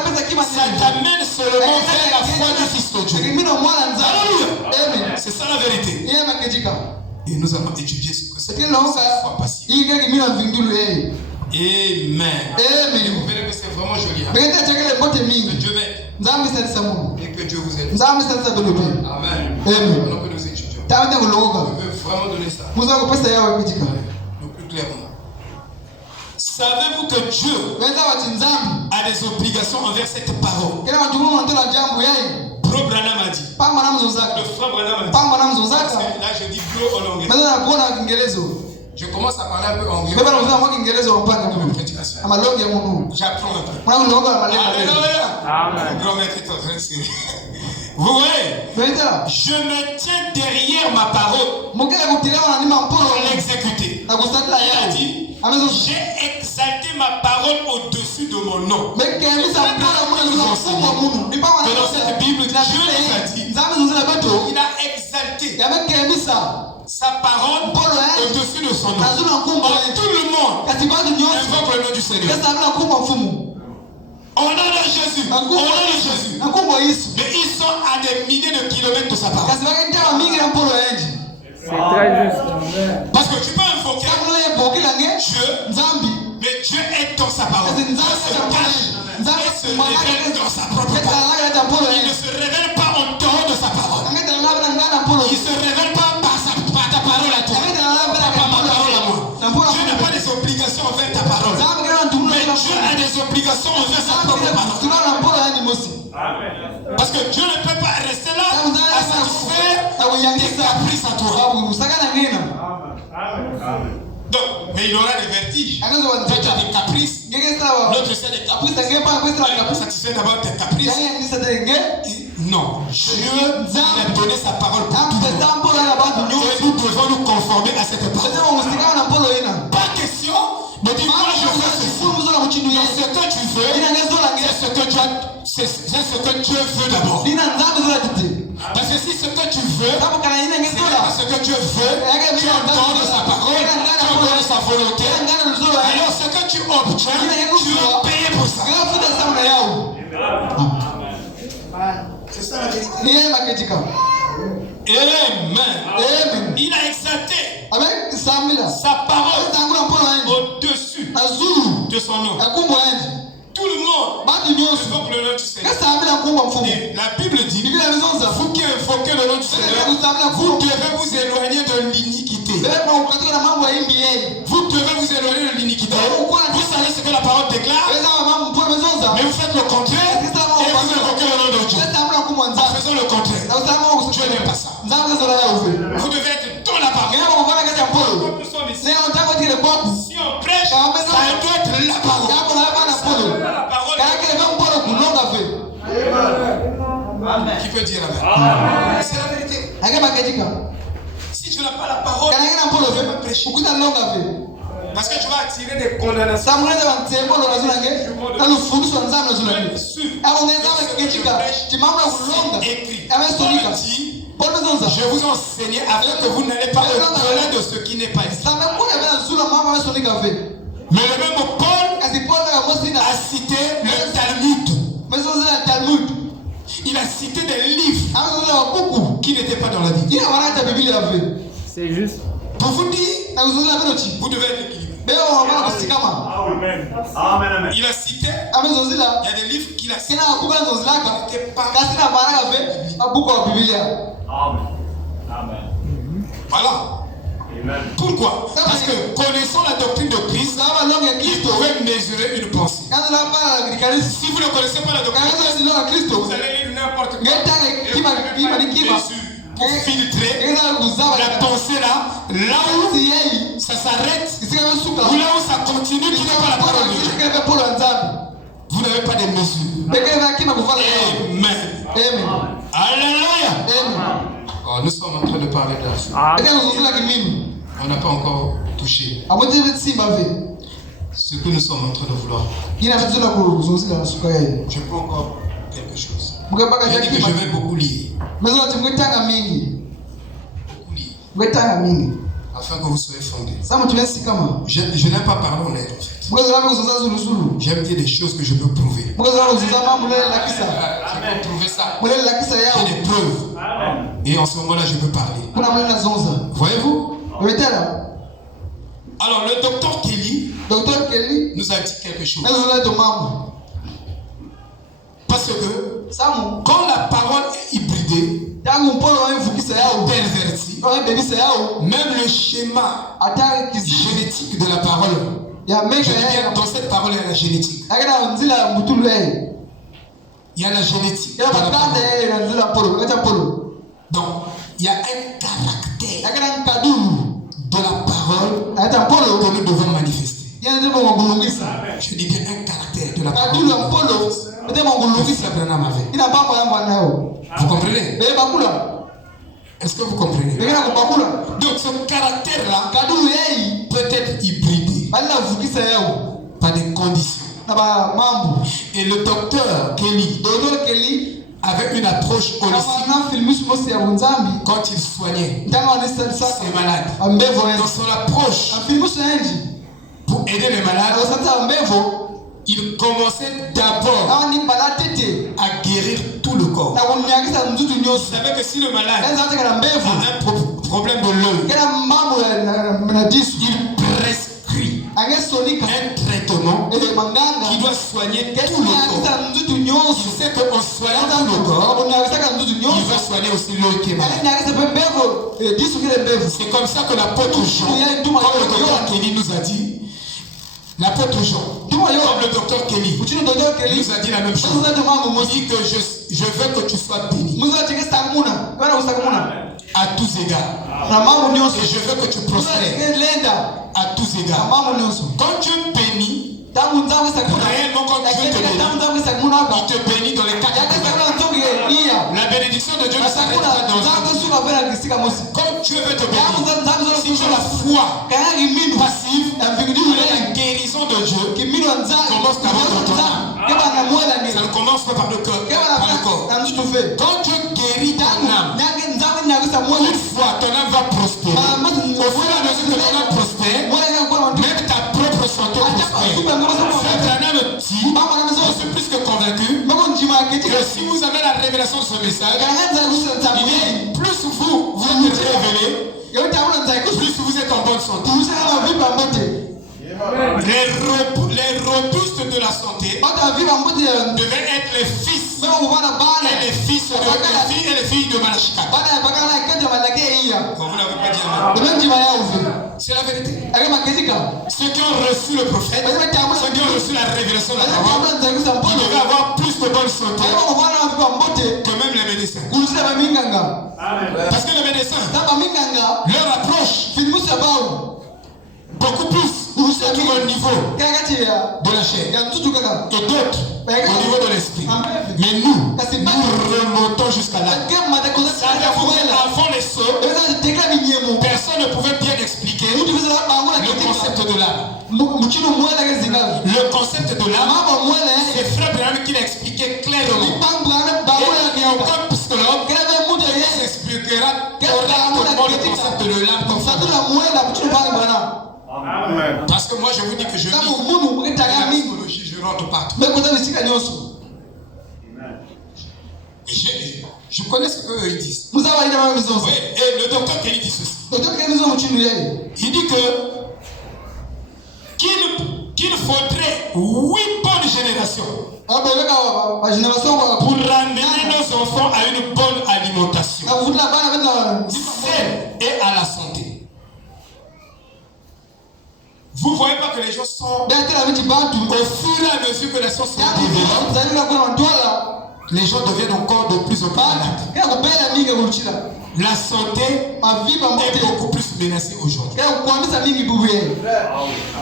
t'amène seulement vers la foi du Fils de Dieu. Alléluia. C'est ça la vérité. Et nous allons étudier ce que c'est la foi passive. Amen. Et vous verrez que c'est vraiment joli. Que Dieu m'aide. Et que Dieu vous aide. Amen. Alors que nous étudions. Je veux vraiment donner ça. Le plus clairement. Savez-vous que Dieu a des obligations envers cette parole? Bro Branham a dit. Le frère Branham a dit. Parce que là je dis bro en anglais. Je commence à parler un peu anglais. J'apprends un peu. Alléluia. Le grand maître est en train de se... Vous voyez? Je me tiens derrière ma parole pour l'exécuter. Il a dit, j'ai exalté ma parole au-dessus de mon nom. Mais dans cette Bible, Dieu nous a dit, il a exalté sa parole au-dessus de son nom. Tout le monde invoque le nom du Seigneur. Au nom de Jésus, au nom de Jésus. Mais ils sont à des milliers de kilomètres de sa parole. C'est très juste. Parce que tu peux invoquer Dieu, mais Dieu est dans sa parole. Dieu se cache et se révèle dans sa propre parole. Il ne se révèle pas en dehors de sa parole. Il ne se révèle pas par ta parole à toi. Par ma parole à moi. Dieu n'a pas des obligations envers ta parole. Mais Dieu a des obligations envers sa propre parole. Parce que Dieu ne peut pas rester là à satisfaire tes caprices à toi. Donc, mais il aura des vertiges. Toi, tu as des caprices. L'autre, c'est des caprices. Satisfait d'abord tes caprices. Non. Dieu a donné sa parole pour tout le monde. Et nous devons nous conformer à cette parole. Pas question de dire moi je fais ceci. Mais ce que tu veux, c'est ce que Dieu veut d'abord. Parce que si ce que tu veux, c'est pas ce que Dieu veut, tu entends sa parole, tu entends sa volonté. Alors ce que tu obtiens, tu vas payer pour ça. C'est ça la vérité. Amen. Il a exalté sa parole au-dessus de son nom. Tout le monde invoque le nom du Seigneur. Et la Bible dit, vous qui invoquez le nom du Seigneur, vous devez vous éloigner de l'iniquité. Vous devez vous éloigner de l'iniquité. Vous savez ce que la parole déclare, mais vous faites le contraire et vous invoquez le nom de Dieu. En faisant le contraire, Dieu n'aime pas ça. Vous devez être dans la parole. Quand nous sommes ici, si on prêche, ça doit être la parole. Qui peut dire amen? C'est la vérité. Si tu n'as pas la parole, tu ne peux pas prêcher. Parce que tu vas attirer des condamnations. Je vous enseigne afin que vous n'allez pas au-delà de ce qui n'est pas ici. Mais le même Paul a cité le Talmud. Il a cité des livres qui n'étaient pas dans la Bible. C'est juste. Pour vous dire, vous devez être équilibré. Amen. Il a cité, il y a des livres qu'il a cités qui n'étaient pas dans la Bible. Amen. Voilà. Amen. Pourquoi? Parce que connaissant la doctrine de Christ, il pouvait mesurer une pensée. Si vous ne connaissez pas la doctrine de Christ, vous allez lire n'importe quoi. Pour filtrer la pensée là où ça s'arrête ou là où ça continue qui n'est pas la parole de Dieu. Vous n'avez pas de mesure. Amen. Alléluia. Oh, nous sommes en train de parler de la foi. On n'a pas encore touché ce que nous sommes en train de vouloir. Je peux encore quelque chose. J'ai dit que je vais beaucoup lire. Beaucoup lire. Afin que vous soyez fondés. Je n'aime pas parler en aide en fait. J'aime dire des choses que je peux prouver. Je peux prouver ça. J'ai des preuves. Et en ce moment-là, je peux parler. Voyez-vous? Alors, le docteur Kelly nous a dit quelque chose. Parce que quand la parole est hybridée, pervertie, même le schéma génétique de la parole Je dis bien, dans cette parole, il y a la génétique. Il y a la génétique. Donc, il y a un caractère de la parole que nous devons manifester. Je dis bien un caractère de la parole. Vous comprenez? Est-ce que vous comprenez? Donc ce caractère-là peut être hybridé par des conditions. Et le docteur Kelly avait une approche holistique quand il soignait ses malades. Dans son approche pour aider les malades, il commençait d'abord à guérir tout le corps. Vous savez que si le malade a un problème de l'œil, il prescrit un traitement qui doit soigner tout le corps. Il sait qu'en soignant tout le corps, il va soigner aussi l'œil qui est malade. C'est comme ça que l'apôtre Jean, comme le docteur Kelly nous a dit, l'apôtre Jean, comme le docteur Kelly, nous a dit la même chose. Il dit que je veux que tu sois béni à tous égards. Et je veux que tu prospères à tous égards. Quand Dieu bénit, réellement quand Dieu te bénit, il te bénit dans les quatre égards. La bénédiction de Dieu ne s'arrête pas dans un. Quand Dieu veut te bénir, si tu as la foi passive, la guérison de Dieu commence d'abord dans ton âme. Ça ne commence pas par le cœur, par le corps. Quand Dieu guérit ton âme, une fois ton âme va prospérer. Au fur et à mesure que ton âme prospère, même ta propre santé prospère. Cette âme dit, je suis plus que convaincu que si vous avez la révélation de ce message, plus vous êtes révélé, plus vous êtes en bonne santé. Les robustes de la santé devaient être les fils et les fils et les filles de Malachika. Vous n'avez pas dit c'est la vérité. Ceux qui ont reçu le prophète, ceux qui ont reçu la révélation de la parole, ils devaient avoir plus de bonne santé que même les médecins. Parce que les médecins, leur approche beaucoup plus au niveau de la chair et d'autres au niveau de l'esprit. Mais nous remontons jusqu'à là. Avant les sauts, personne ne pouvait bien expliquer le concept de l'âme. Le concept de l'âme, c'est Frère Branham qui l'a expliqué clairement. Et il n'y a aucun psychologue qui s'expliquera correctement le concept de l'âme comme ça. Parce que moi je vous dis que je lis la psychologie, je rentre partout. Je connais ce qu'eux ils disent. Oui, et le docteur Kelly dit ceci. Il dit qu'il faudrait 8 bonnes générations pour ramener nos enfants à une bonne alimentation saine et à la santé. Vous ne voyez pas que les gens sont au fur et à mesure que les choses se développent, les gens deviennent encore de plus en plus malades. La santé est beaucoup plus menacée aujourd'hui.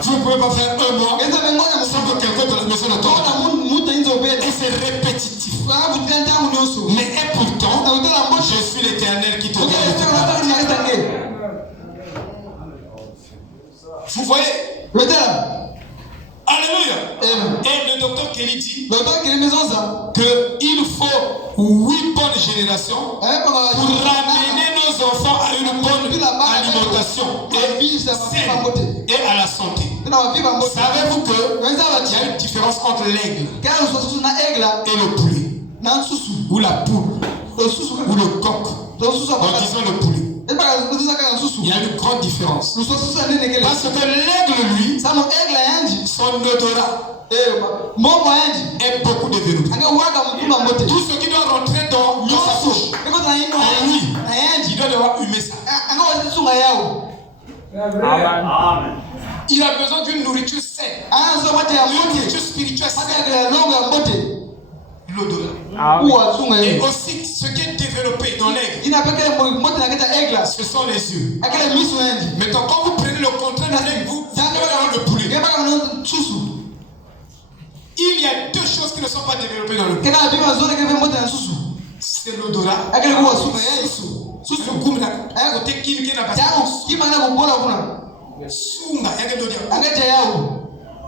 Vous ne pouvez pas faire un mois sans que quelqu'un de la maison ne tombe. Et c'est répétitif. Mais et pourtant, je suis l'Éternel qui te donne. Vous voyez? Alléluia. Et le docteur Kelly dit qu'il faut 8 bonnes générations pour ramener nos enfants à une bonne alimentation et à la santé. Savez-vous qu'il y a une différence entre l'aigle et le poulet, ou la poule, ou le coq, en disant le poulet? Il y a une grande différence. Parce que l'aigle, lui, son odorat est beaucoup développé. Tout ce qui doit rentrer dans sa bouche, il doit devoir humer ça. Il a besoin d'une nourriture saine. Une nourriture spirituelle saine. L'odorat. Et aussi, ce qui est développé dans l'aigle, ce sont les yeux. Maintenant, quand vous prenez le contraire de l'aigle, vous prenez le poulet. Il y a deux choses qui ne sont pas développées dans le poulet. C'est l'odorat.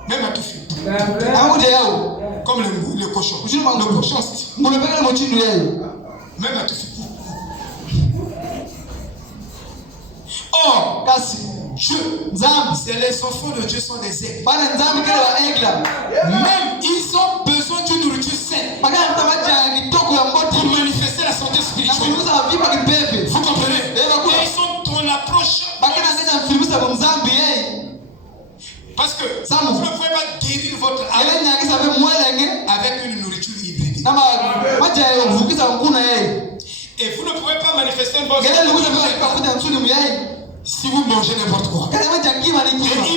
Même à tout fait. Comme le cochon. Le cochon, même à tout fait. Or, Dieu, c'est les enfants de Dieu sont des aigles. Même ils ont besoin d'une nourriture saine pour manifester la santé spirituelle. Vous comprenez? Et ils sont dans l'approche. Parce que vous ne pouvez pas guérir votre âme avec une nourriture hybride. Et vous ne pouvez pas manifester une bonne santé si vous mangez n'importe quoi. Et il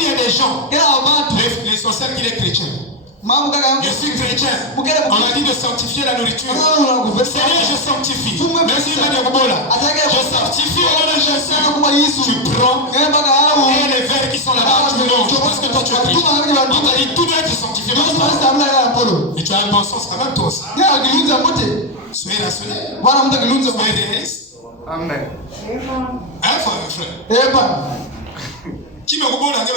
y a des gens, les sorcières qui sont chrétiens. Je suis chrétien. On a dit de sanctifier la nourriture. Seigneur, je sanctifie. Merci, je sanctifie au nom de Jésus. Tu prends et les verres qui sont là-bas, tu manges. Parce que toi, tu es chrétien. On t'a dit tout doit être sanctifié. Et tu as un bon sens quand même, toi aussi. Soyez rationnel. Soyez réaliste. Amen. Hein, frère? Qui me remonte à mes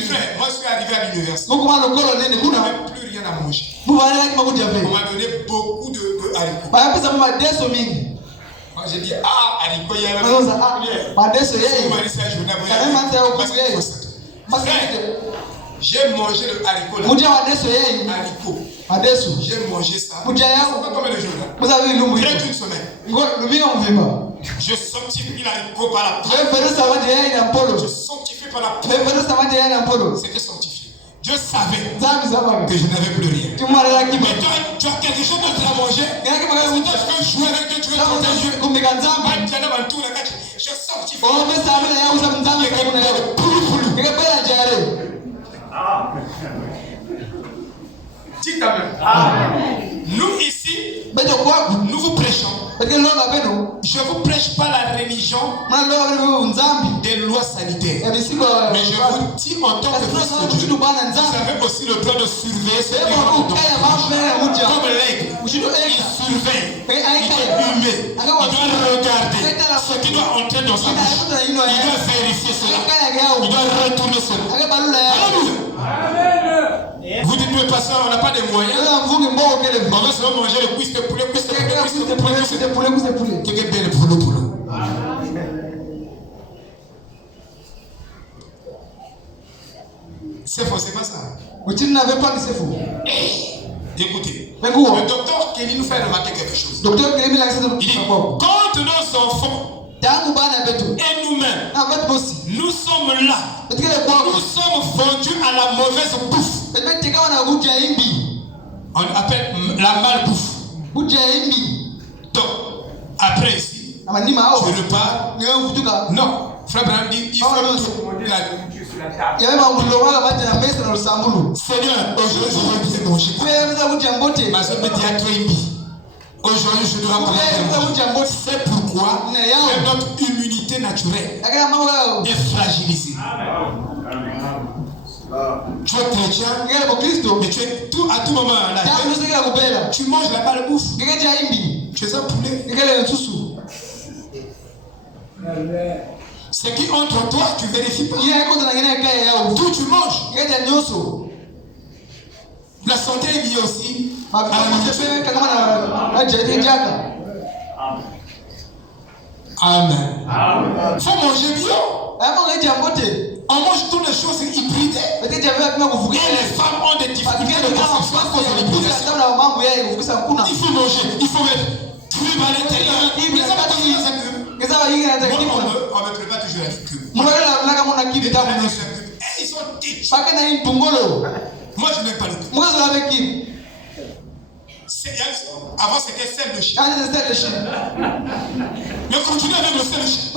frères, moi je suis arrivé à l'université. On n'avait plus rien à manger. On m'a donné beaucoup de haricots. Moi j'ai dit, haricots, il y a j'ai mangé le haricot là. Haricot. J'ai mangé ça. C'est pas combien de jours là? Près d'une semaine. Je sanctifie l'haricot par la peau. Je sanctifie par la peau. C'était sanctifié. Dieu savait que je n'avais plus rien. Mais toi, tu as quelque chose d'autre à manger. Si toi tu veux jouer avec Dieu, tu veux tenter Dieu. Je sanctifie. Dites Amen. Nous ici, nous vous prêchons. Je ne vous prêche pas la religion des lois sanitaires. Mais je vous dis en tant que fils de Dieu, vous avez aussi le droit de surveiller ce qui est comme l'aigle. Il surveille, il doit humer, il doit regarder ce qui doit entrer dans sa bouche. Il doit vérifier cela. Il doit retourner cela. Alléluia. Vous dites, mais pasteur, on n'a pas de moyens. On va seulement manger le cuisse de poulet, cuisse de poulet. Quelqu'un bien le poulet. C'est faux, c'est pas ça. Écoutez, le docteur Kelly nous fait remarquer quelque chose. Il dit, quand nos enfants et nous-mêmes, nous sommes là, nous sommes vendus à la mauvaise bouffe. On appelle la malbouffe. Donc, après ici, tu repars. Non, frère Branham dit, il faut la nourriture sur la table. Seigneur, aujourd'hui je vais bien manger. Aujourd'hui je dois manger. C'est pourquoi même notre immunité naturelle est fragilisée. Tu es chrétien, mais tu es tout, à tout moment là. Tu manges la malbouffe. Tu es un poulet. Ce qui entre en toi, tu vérifies pas. Tout tu manges. La santé est liée aussi à la nourriture. Amen. Faut manger bien. On mange toutes les choses hybridées. Et les femmes ont des difficultés de conception à cause de l'hybridation. Il faut manger, il faut mettre cube à l'intérieur. On me prépare toujours la cube. Et ils sont têtus. Moi je n'aime pas le cube. Avant c'était sel de chien. Mais continuez avec le sel de chien.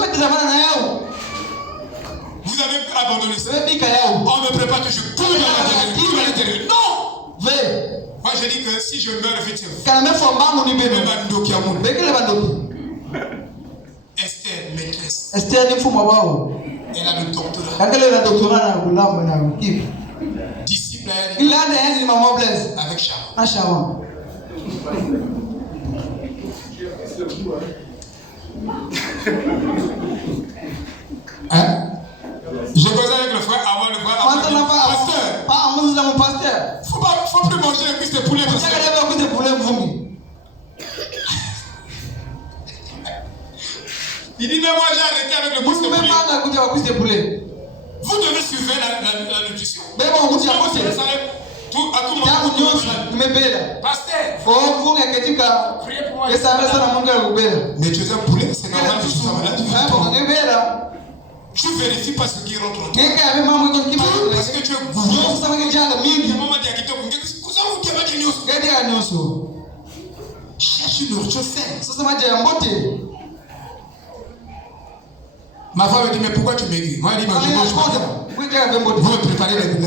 Vous vous avez abandonné ça. Bebika yao. On me prépare que je cours à l'intérieur. Non! Ve. Moi je dis que si je meurs vite, Kana me fomba mu ni bebe. Bandoki à mon. Bekele bandoki. Esther, maîtresse. Esther ni fuma wao. Elle a le doctorat. Kakele la doctorat na kulamba na kipi. Disciple à elle. Il a des maman Blaise. Avec Sharon. Na Sharon. Hein? Je causais avec le frère avant le frère. Maintenant pas. Pasteur. Pas on mon pasteur. Faut plus manger les cuisses de poulet. Pasteur. Kakele ba kuite poulet mvumi. Il dit mais moi j'ai arrêté avec le cuisse de poulet. Même pas kuite kuite poulet. Vous devez surveiller la nutrition. Mais bon, vous dites tout à tout moment. Pasteur. Oh, vous n'avez pas Priez pour moi. et ça va ça na mungu akubela. Mais tu es un poulet, c'est normal que tu sois malade. Tu Tu vérifies pas ce qui rentre en toi. ngeke abe mamwe ko kiba. Parce que tu es Nyo gourmand. kusaba ngejanga mingi. Maman dit à qui te vous qui va dire news. Ngedi ya nyoso. Cherche une nourriture saine. Sasa maji ya mbote. Ma femme me dit mais pourquoi tu maigris? Moi elle dit mais je mange pas. Vous me préparez une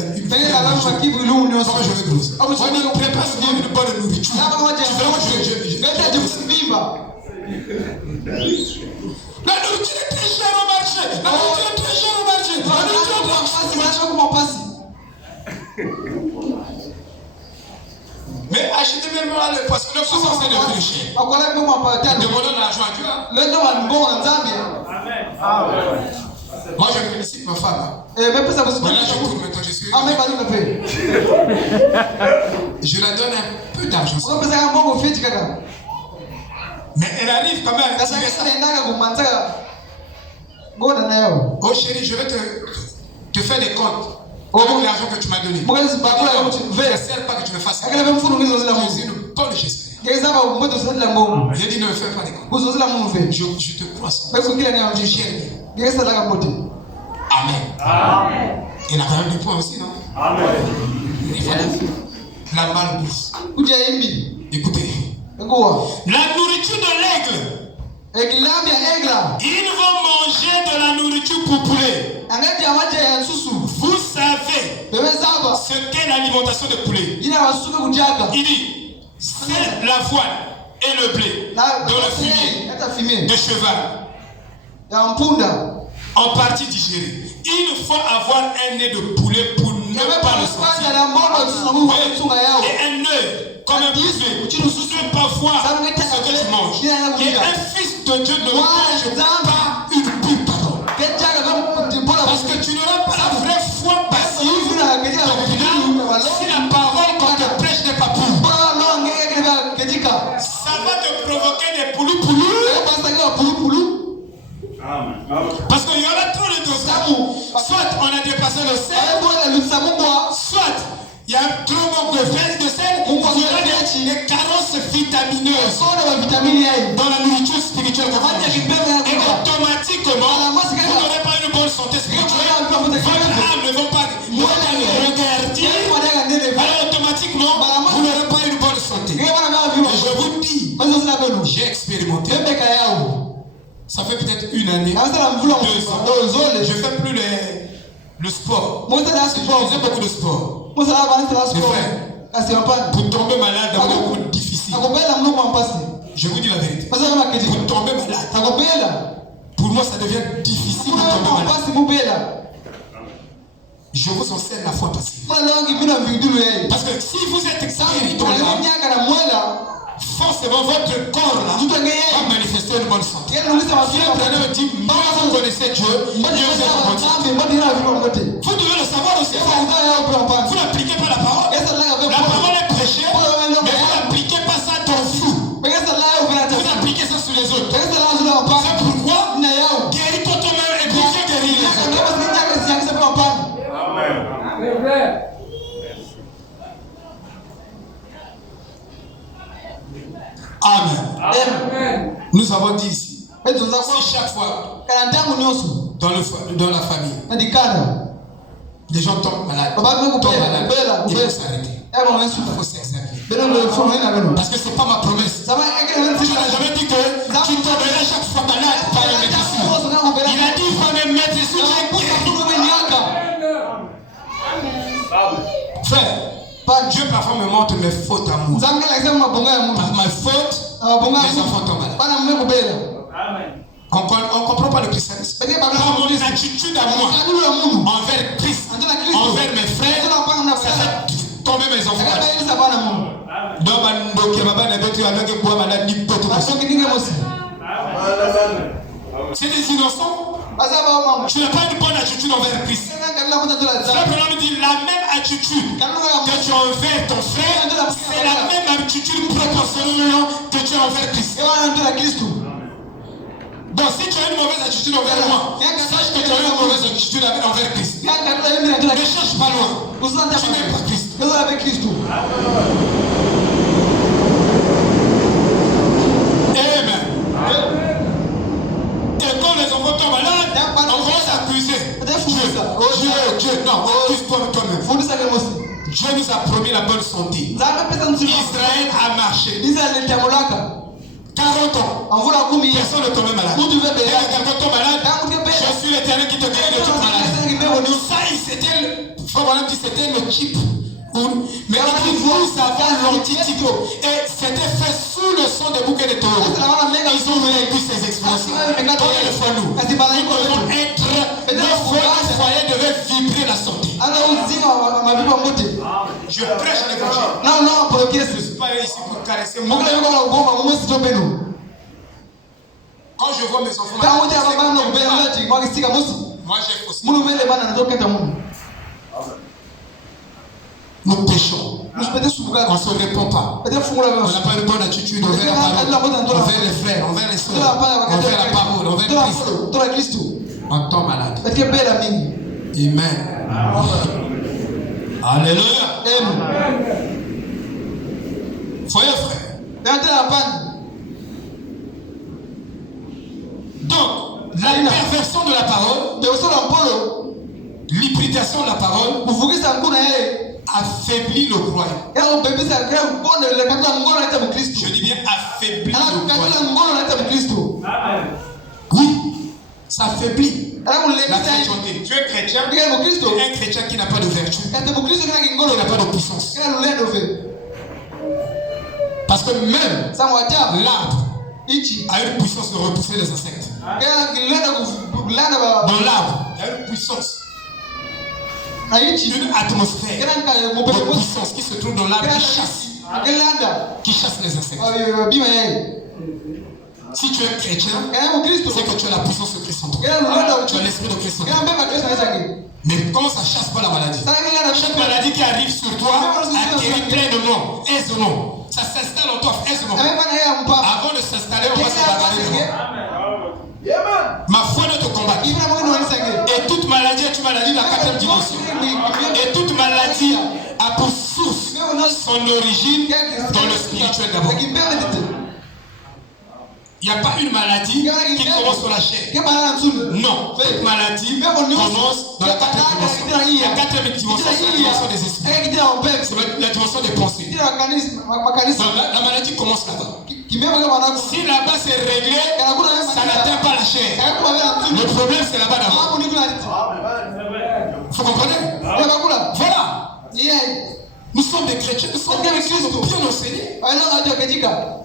Comment je vais grossir? Moi je dis prépare une bonne nourriture. Tu verras que La nourriture est très chère au marché. La nourriture est très chère au marché. La nourriture est très chère. Mais achetez même là le poisson. Le poisson c'est de plus cher. Demandons l'argent à Dieu. Moi je félicite ma femme. Voilà, je tourne maintenant, je suis. Je la donne un peu d'argent. Mais elle arrive quand même à tirer ça. Oh chérie, je vais te faire des comptes. Avec l'argent que tu m'as donné. Je ne sais pas que tu me fasses ça. Je suis une bonne gestionnaire. J'ai dit ne me fais pas des comptes. Je te crois ça. Je gère bien. Amen. Il a quand même des points aussi, non? Amen. La malbouffe. Écoutez. La nourriture de l'aigle. Ils vont manger de la nourriture pour poulet. Vous savez ce qu'est l'alimentation de poulet. Il dit, c'est la voile et le blé dans le fumier de cheval. En partie digérée. Il faut avoir un nez de poulet pour ne pas le sentir. Et un œil comme un poulet. Tu ne peux pas voir ce que tu manges. Et un fils de Dieu ne mange pas une pipe. Parce que tu n'auras pas la vraie foi passive. Si la parole qu'on te prêche n'est pas pure, ça va te provoquer des poulous. Parce qu'il y aura trop de doses. Soit on a dépassé le sel, soit il y a trop de sel, il y aura des carences vitamineuses dans la nourriture spirituelle. Et automatiquement, vous n'aurez pas une bonne santé spirituelle. Votre âme ne va pas regarder. Alors automatiquement, vous n'aurez pas une bonne santé. Et je vous dis, j'ai expérimenté. Ça fait peut-être une année, 2 ans. Je ne fais plus le sport. Je faisais beaucoup de sport. Mes frères, pour tomber malade, c'est beaucoup difficile. Je vous dis la vérité. Pour tomber malade, pour moi, ça devient difficile de tomber malade. Je vous enseigne la foi passive. Parce que si vous êtes spirituel, forcément votre corps là va manifester une bonne santé. Si un planeur dit, moi vous connaissez Dieu, Dieu vous est bon. Vous devez le savoir aussi. Vous n'appliquez pas la parole. La parole est prêchée, mais vous n'appliquez pas ça dans vous. Vous appliquez ça sur les autres. C'est pourquoi guéris toi toi-même et puis Dieu guérit les autres. Amen. Amen. Nous avons dit ici, si chaque fois dans la famille, des gens tombent malades, il faut s'arrêter. Il faut s'examiner. Parce que ce n'est pas ma promesse. Je n'ai jamais dit que tu tomberais chaque fois malade par le médecin. Il a dit il faut me mettre ici. Frère, Dieu parfois me montre mes fautes à moi. Par ma faute, mes enfants tombent malades. On ne comprend pas le christianisme. Dans mon attitude à moi, envers Christ, envers mes frères, ça fait tomber mes enfants malades. C'est des innocents. Tu n'as pas une bonne attitude envers Christ. Simplement me dit la même attitude que tu as envers ton frère, c'est la même attitude proportionnellement que tu as envers Christ. Donc si tu as une mauvaise attitude envers moi, sache que tu as une mauvaise attitude envers Christ. Ne cherche pas loin. Tu n'es pas Christ. Amen. Et quand les enfants tombent malades, on commence à accuser Dieu. Non, accuse-toi toi-même. Dieu nous a promis la bonne santé. Israël a marché 40 ans. Personne ne tombe malade. Et quand on tombe malade, je suis l'Éternel qui te guérit de toute maladie. Ça, c'était le type. Mais nous avons l'antitype. Et c'était fait sous le sang des bouquets de taureaux. Ils ont vécu ces explosions. Combien de fois nous devons être, le foyer devait vibrer la santé. Je prêche l'évangile. Je ne suis pas ici pour caresser mon âme. Quand je vois mes enfants, moi j'ai faussé. Nous péchons. On ne se répond pas. On n'a pas une bonne attitude envers la parole, envers les frères, envers les soeurs, envers la parole, envers Christ. On tombe malade. Amen. Alléluia. Voyez frère. Donc, la perversion de la parole, l'hybritation de la parole, affaiblit le croyant. Je dis bien affaiblit le croyant. Oui, ça affaiblit la chrétienté. Tu es chrétien, un chrétien qui n'a pas de vertu, qui n'a pas de puissance. Parce que même l'arbre a une puissance de repousser les insectes. Dans l'arbre, il y a une puissance. Une atmosphère de puissance qui se trouve dans l'arbre qui chasse les insectes. Si tu es chrétien, c'est que tu as la puissance de Christ en toi. Tu as l'esprit de Christ en toi. Mais comment ça chasse pas la maladie? Chaque maladie qui arrive sur toi atterrit pleinement, aisément. Ça s'installe en toi aisément. Avant de s'installer, on va se bagarrer devant. Ma foi ne te combat. Et toute maladie est une maladie de la 4e dimension. Et toute maladie a pour source son origine dans le spirituel d'abord. Il n'y a pas une maladie qui commence sur la chair. Non, toute maladie commence dans la 4e dimension. La 4e dimension, c'est la dimension des esprits. C'est la dimension des pensées. Donc, la maladie commence là-bas. Si là-bas c'est réglé, ça n'atteint pas la chair. Le problème c'est là-bas d'abord. Vous comprenez? Voilà. Nous sommes des chrétiens, nous sommes bien enseignés.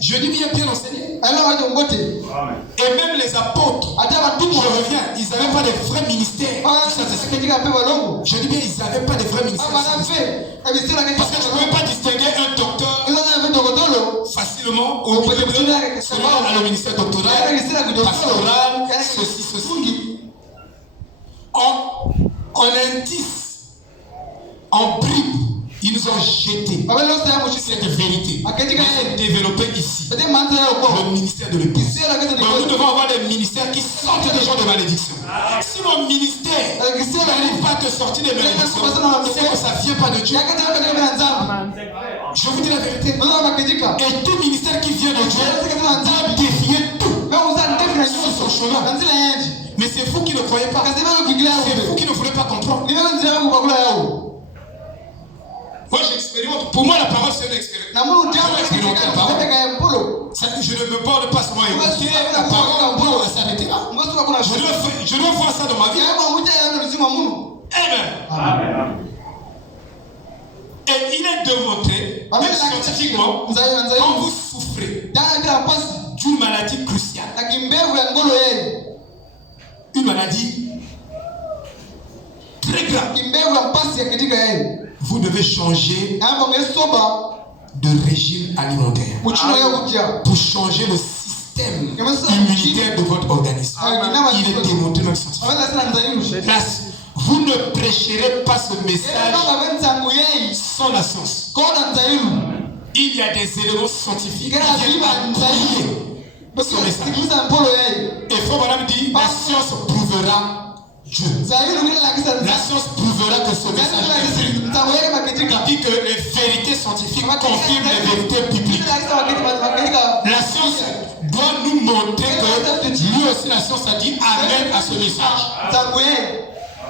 Je dis bien enseignés. Et même les apôtres, je reviens, ils n'avaient pas de vrais ministères. Je dis bien, ils n'avaient pas de vrais ministères. Parce que tu ne pouvais pas distinguer un docteur facilement au milieu de celui à le ministère doctoral, pastoral, ceci. En indice, en bribes, ils nous ont jeté cette vérité. Ils ont développé ici le ministère de l'épouse. Donc nous devons avoir des ministères qui sortent des gens de malédiction. Si mon ministère n'arrive pas à te sortir des malédictions, c'est que ça ne vient pas de Dieu. Je vous dis la vérité. Et tout ministère qui vient de Dieu doit défier tout sur son chemin. Mais c'est vous qui ne croyez pas. C'est vous qui ne voulez pas comprendre. Moi j'expérimente. Pour moi la parole c'est une expérience. J'expérimente la parole. Je ne me borne pas seulement écouter la parole pour s'arrêter là. Je dois voir ça dans ma vie. Amen. il est démontré que scientifiquement, quand vous souffrez d'une maladie cruciale, une maladie très grave, vous devez changer de régime alimentaire pour changer le système immunitaire de votre organisme. Il est démontré même scientifiquement. Vous ne prêcherez pas ce message sans la science. Il y a des éléments scientifiques qui viennent appuyer ce message. Et Frère Branham dit, la science prouvera Dieu. La science prouvera que ce message est vrai. Il dit que les vérités scientifiques confirment les vérités bibliques. La science doit nous montrer que lui aussi la science a dit amen à ce message.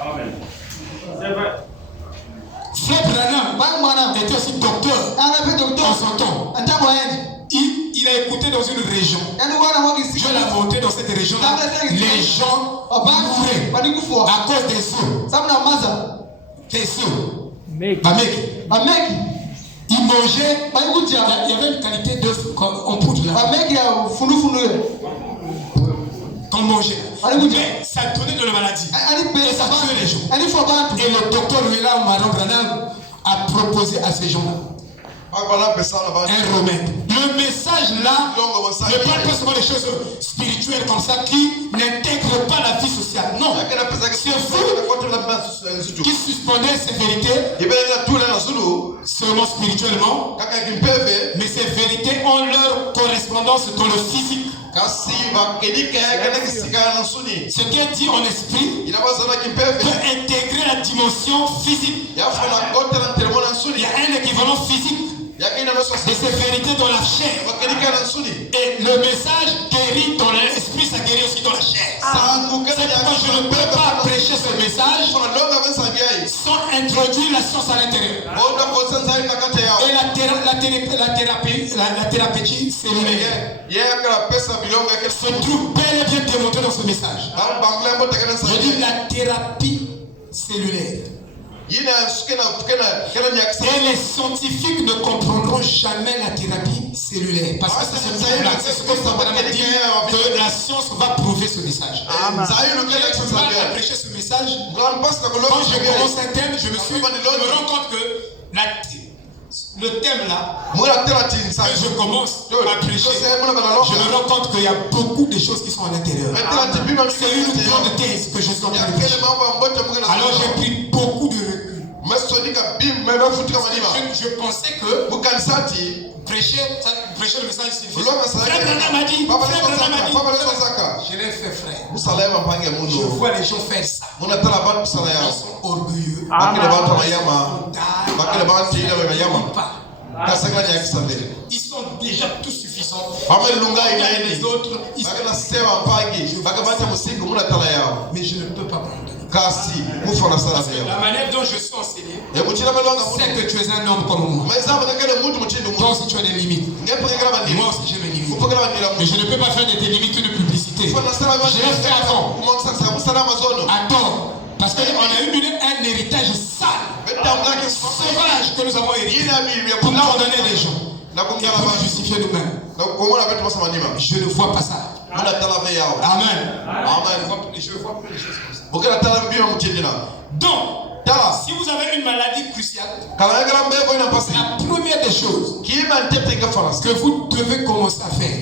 Amen. C'est vrai. Frère Branham était aussi docteur en son temps. Il a écouté dans une région. Dieu l'a montré dans cette région. Les gens mouraient à cause des eaux. Des eaux. Ils mangeaient. Il y avait une qualité d'œuf en poudre là. Qu'on mangeait. Mais ça donnait de la maladie. Et ça tuait les gens. Et le docteur William Maron Branham a proposé à ces gens-là un remède. Le message là ne parle pas seulement des choses spirituelles comme ça qui n'intègrent pas la vie sociale. Non. C'est vous qui suspendez ces vérités seulement spirituellement. Mais ces vérités ont leur correspondance dans le physique. Ce qui est dit en esprit peut intégrer la dimension physique. Il y a un équivalent physique de ces vérités dans la chair. Et le message guérit dans l'esprit, ça guérit aussi dans la chair. C'est pourquoi je ne peux pas prêcher ce message sans introduire la science à l'intérieur. Et la thérapie cellulaire se trouve bel et bien démontré dans ce message. Je dis la thérapie cellulaire. Et les scientifiques ne comprendront jamais la thérapie cellulaire. Parce que c'est ce que Sabrina dit, que la science va prouver ce message. Je vais prêcher ce message. Quand je commence un thème, je me rends compte que le thème là, que je commence à prêcher, je me rends compte qu'il y a beaucoup de choses qui sont à l'intérieur. C'est une grande thèse que je suis en train de prêcher. Alors j'ai pris beaucoup de recul. Je pensais que prêcher le message suffisant. Frère Branham m'a dit, je l'ai fait, frère. Je vois les gens faire ça. Ils sont orgueilleux. Ils sont déjà tout suffisants. Les autres, mais je ne peux pas prendre. La manière dont je suis enseigné, c'est que tu es un homme comme moi. Toi aussi tu as des limites. Moi aussi j'ai mes limites. Mais je ne peux pas faire de tes limites une publicité. Je l'ai fait avant. Attends. Parce qu'on a eu un héritage sale, sauvage que nous avons hérité pour condamner les gens et pour nous justifier nous-mêmes. Je ne vois pas ça. Amen. Je ne vois plus les choses comme ça. Donc, si vous avez une maladie cruciale, la première des choses que vous devez commencer à faire,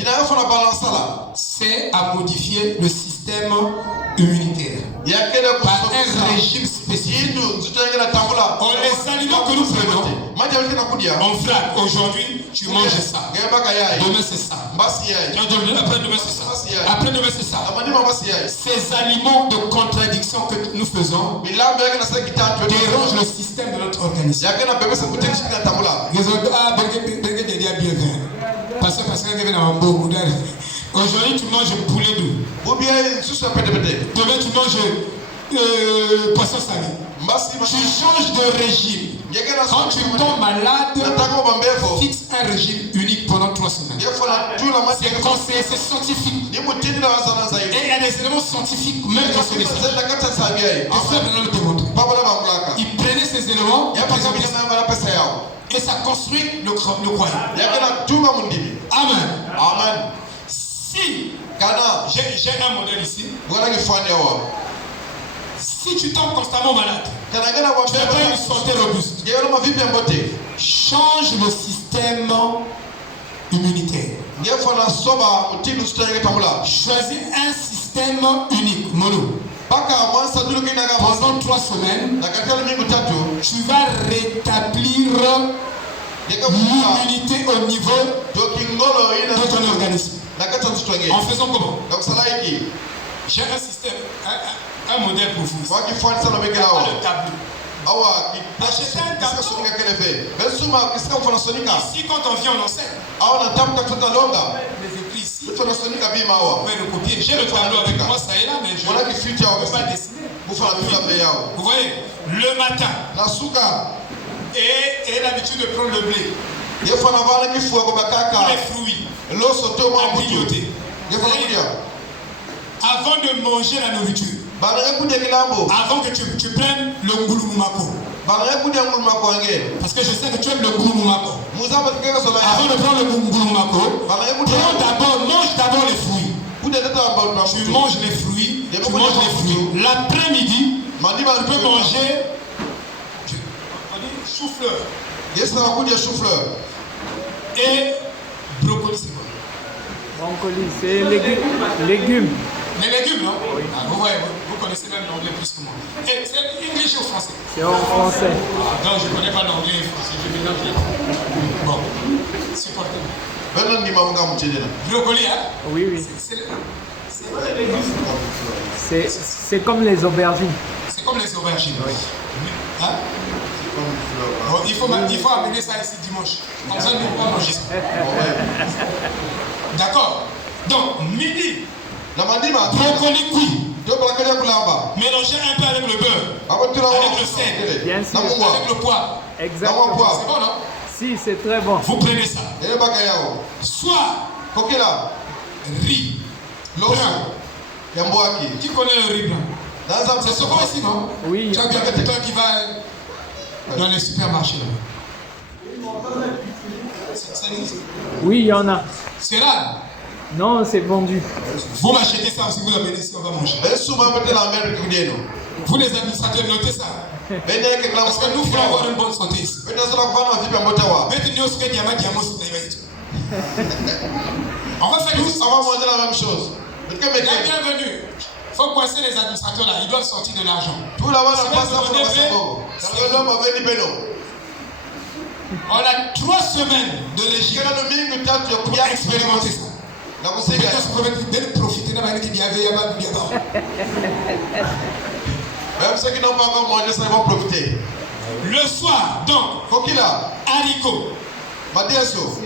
c'est à modifier le système immunitaire par un régime spécifique. Les aliments que nous prenons, on frappe. Aujourd'hui, tu manges ça. Demain, c'est ça. Après-demain, c'est ça. Après-demain, c'est ça. Ces aliments de contradiction que nous faisons dérangent le système de notre organisme. Aujourd'hui, tu manges poulet doux. Demain, tu manges poisson salé. Tu changes de régime. Quand tu tombes malade, fixe un régime unique pendant 3 semaines. C'est scientifique. Et il y a des éléments scientifiques même dans ce message. Il prenait ces éléments et et ça construit le croyant. Amen. Amen. Si Kana j'ai un modèle ici, voilà qui font si tu tombes constamment malade, tu n'as pas une santé robuste, change le système immunitaire. Choisis un système unique, mono. Pendant 3 semaines, tu vas rétablir l'immunité au niveau de ton organisme. En faisant comment? J'ai un système, un modèle pour vous. Le tableau. Achetez un tableau. Ici, quand on vient, on enseigne. Les écrits ici, on peut le copier. J'ai le tableau avec moi, ça est là, mais je ne peux pas dessiner. Vous voyez, le matin, et l'habitude de prendre le blé, les fruits, à grignoter. Avant de manger la nourriture, avant que tu prennes le ngulumumako, parce que je sais que tu aimes le ngulumumako, avant de prendre le ngulumumako, mange d'abord les fruits. Tu manges les fruits, L'après-midi, tu peux manger chou-fleur. Et brocoli, c'est quoi? Brocoli, c'est légumes. Les légumes, non? Oui. Ah, vous connaissez même l'anglais plus que moi. Et c'est anglais ou français? C'est en français. Ah, non, je ne connais pas l'anglais et le français. Je mélange les deux. Bon, supportez-moi. Brocoli, hein? Oui. C'est comme les aubergines. C'est comme les aubergines. Oui. Hein? Bon, il faut amener ça ici dimanche. Comme ça, nous ne pouvons pas manger ça. D'accord? Donc, midi. Brocoli cuit. Mélangez un peu avec le beurre. Avec le sel. Bien sûr. Avec le poivre. Exactement. C'est bon, non? Si, c'est très bon. Vous prenez ça. Soit riz blanc. Qui connaît le riz blanc? C'est ce qu'on ici, non? Oui. Tu as bien quelqu'un qui va dans les supermarchés là. Ça existe? Oui, il y en a. C'est là. Non, c'est vendu. Vous m'achetez ça aussi, vous l'amenez ici, on va manger. Vous les administrateurs, notez ça. Parce que nous voulons avoir une bonne santé ici. On va faire tous. On va manger la même chose. Bienvenue. Il faut coincer les administrateurs là, ils doivent sortir de l'argent. On a 3 semaines de régime pour expérimenter ça. Même ceux qui n'ont pas encore mangé ça, ils vont profiter. Le soir, donc, haricots.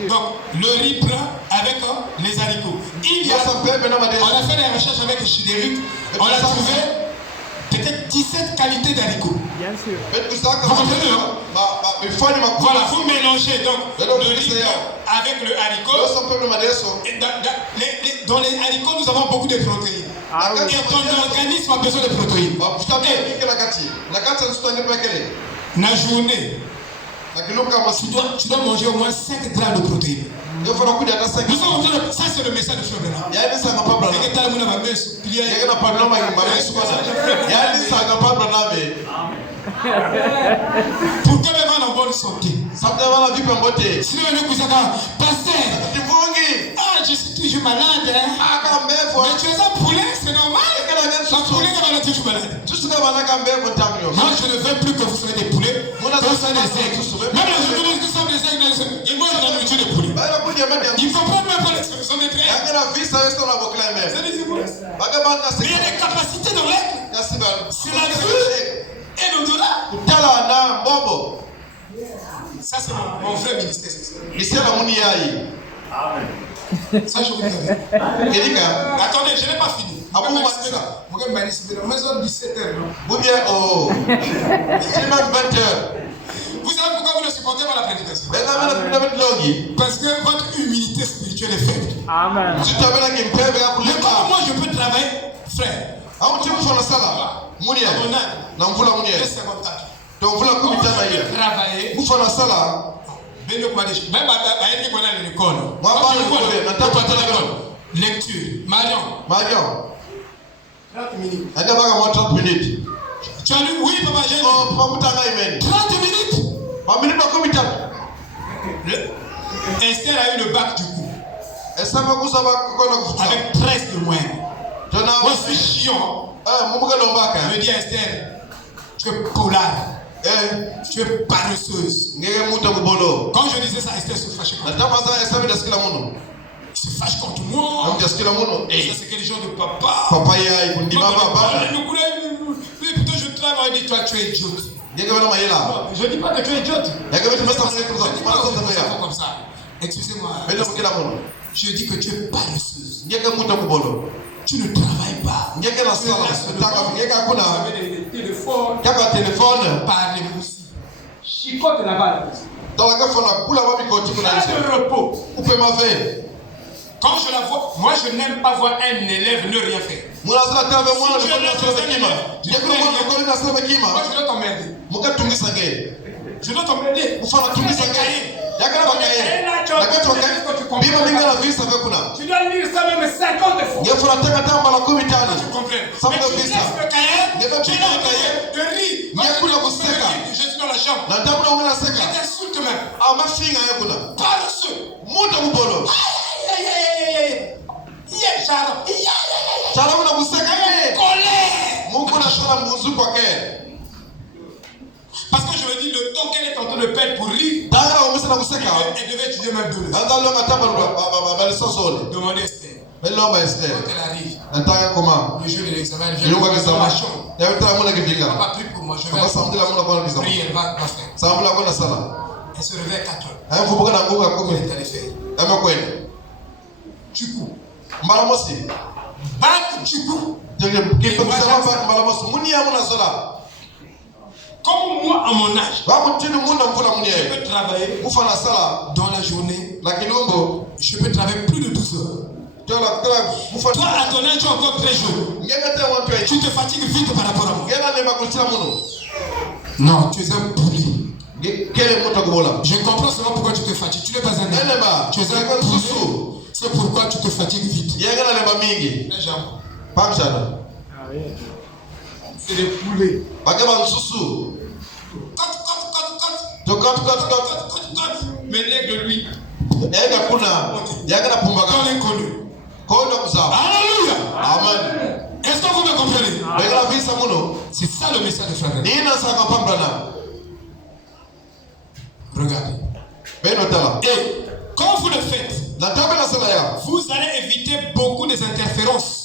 Donc, le riz blanc avec les haricots. On a fait des recherches avec Chidéric. On a trouvé peut-être 17 qualités d'haricots. Bien sûr. Vous comprenez, hein? Voilà, vous mélangez donc le riz avec le haricot. Et dans les haricots, nous avons beaucoup de protéines. Ah, oui. Et ton organisme a besoin de protéines. La journée, tu dois manger au moins 5 grammes de protéines. Ça, c'est le message de Chobera. Pour que les gens en bonne santé. Si le nous pasteur, je suis toujours malade. Hein? Mais tu es un poulet, c'est normal. Un poulet qui va toujours malade. Moi, je ne veux plus que vous soyez des poulets. Vous soyez des aigles. Même les journalistes qui sont des aigles, ils mangent la nourriture des poulets. Ils ne comprennent même pas l'expression des traits. Mais il y a des capacités dans l'aigle. C'est la vue et l'odorat. Ça, c'est mon vrai ministère. Ça, je vous dis. Attendez, je n'ai pas fini. Vous savez pourquoi vous ne supportez pas la prédication? Parce que votre humilité spirituelle est faible. Amen. Mais comment moi je peux travailler, frère? Travailler Lecture. Marion. 30 minutes. 30 minutes. Tu as lu? Oui, papa, j'ai lu. 30 minutes. Esther a eu le bac du coup. Avec 13 de moyenne. Moi, je suis chiant. Je dis à Esther, tu es polar. Tu es paresseuse. Quand je disais ça, Esther se fâchait contre moi. Il se fâche contre moi. Et ça, c'est que les gens de papa. Plutôt je travaille et dis toi, tu es idiote. Je ne dis pas que tu es idiote. Je ne dis pas comme ça. Excusez-moi. Je dis que tu es paresseuse. Tu ne travailles pas. Tu as des téléphones. Parlez-vous aussi. Chicote là-bas. Pas de repos. Quand je la vois, moi je n'aime pas voir un élève ne rien faire. Moi je dois t'emmerder. Je dois t'emmerder. Tu dois lire ça même 50 fois. Tu comprends? Mais tu laisses le cahier, tu laisses le cahier de rire. Je suis dans la chambre. Je t'insulte même. Paresseux. Parce que je me dis, le temps qu'elle est en train de perdre pour rire, elle devait étudier même 2 leçons. Demandez Esther. Quand elle arrive, le jour de l'examen, elle vient dans la chambre. Elle n'a pas pris pour moi, je vais prier, elle va faire. Elle se réveille à 4 heures. Elle est allée faire. Tu cours. Bac, tu cours. Comme moi, à mon âge, je peux travailler dans la journée. Je peux travailler plus de 12 heures. Toi, à ton âge, tu es encore très jeune. Tu te fatigues vite par rapport à moi. Non, tu es un poulet. Je comprends seulement pourquoi tu te fatigues. Tu n'es pas un homme. Tu es un poulet. C'est pourquoi tu te fatigues vite. C'est des poulets. Mais l'aigle lui. Alléluia. Amen. Est-ce que vous me comprenez? C'est ça le message de Frère. Regardez. Et quand vous le faites, vous allez éviter beaucoup des interférences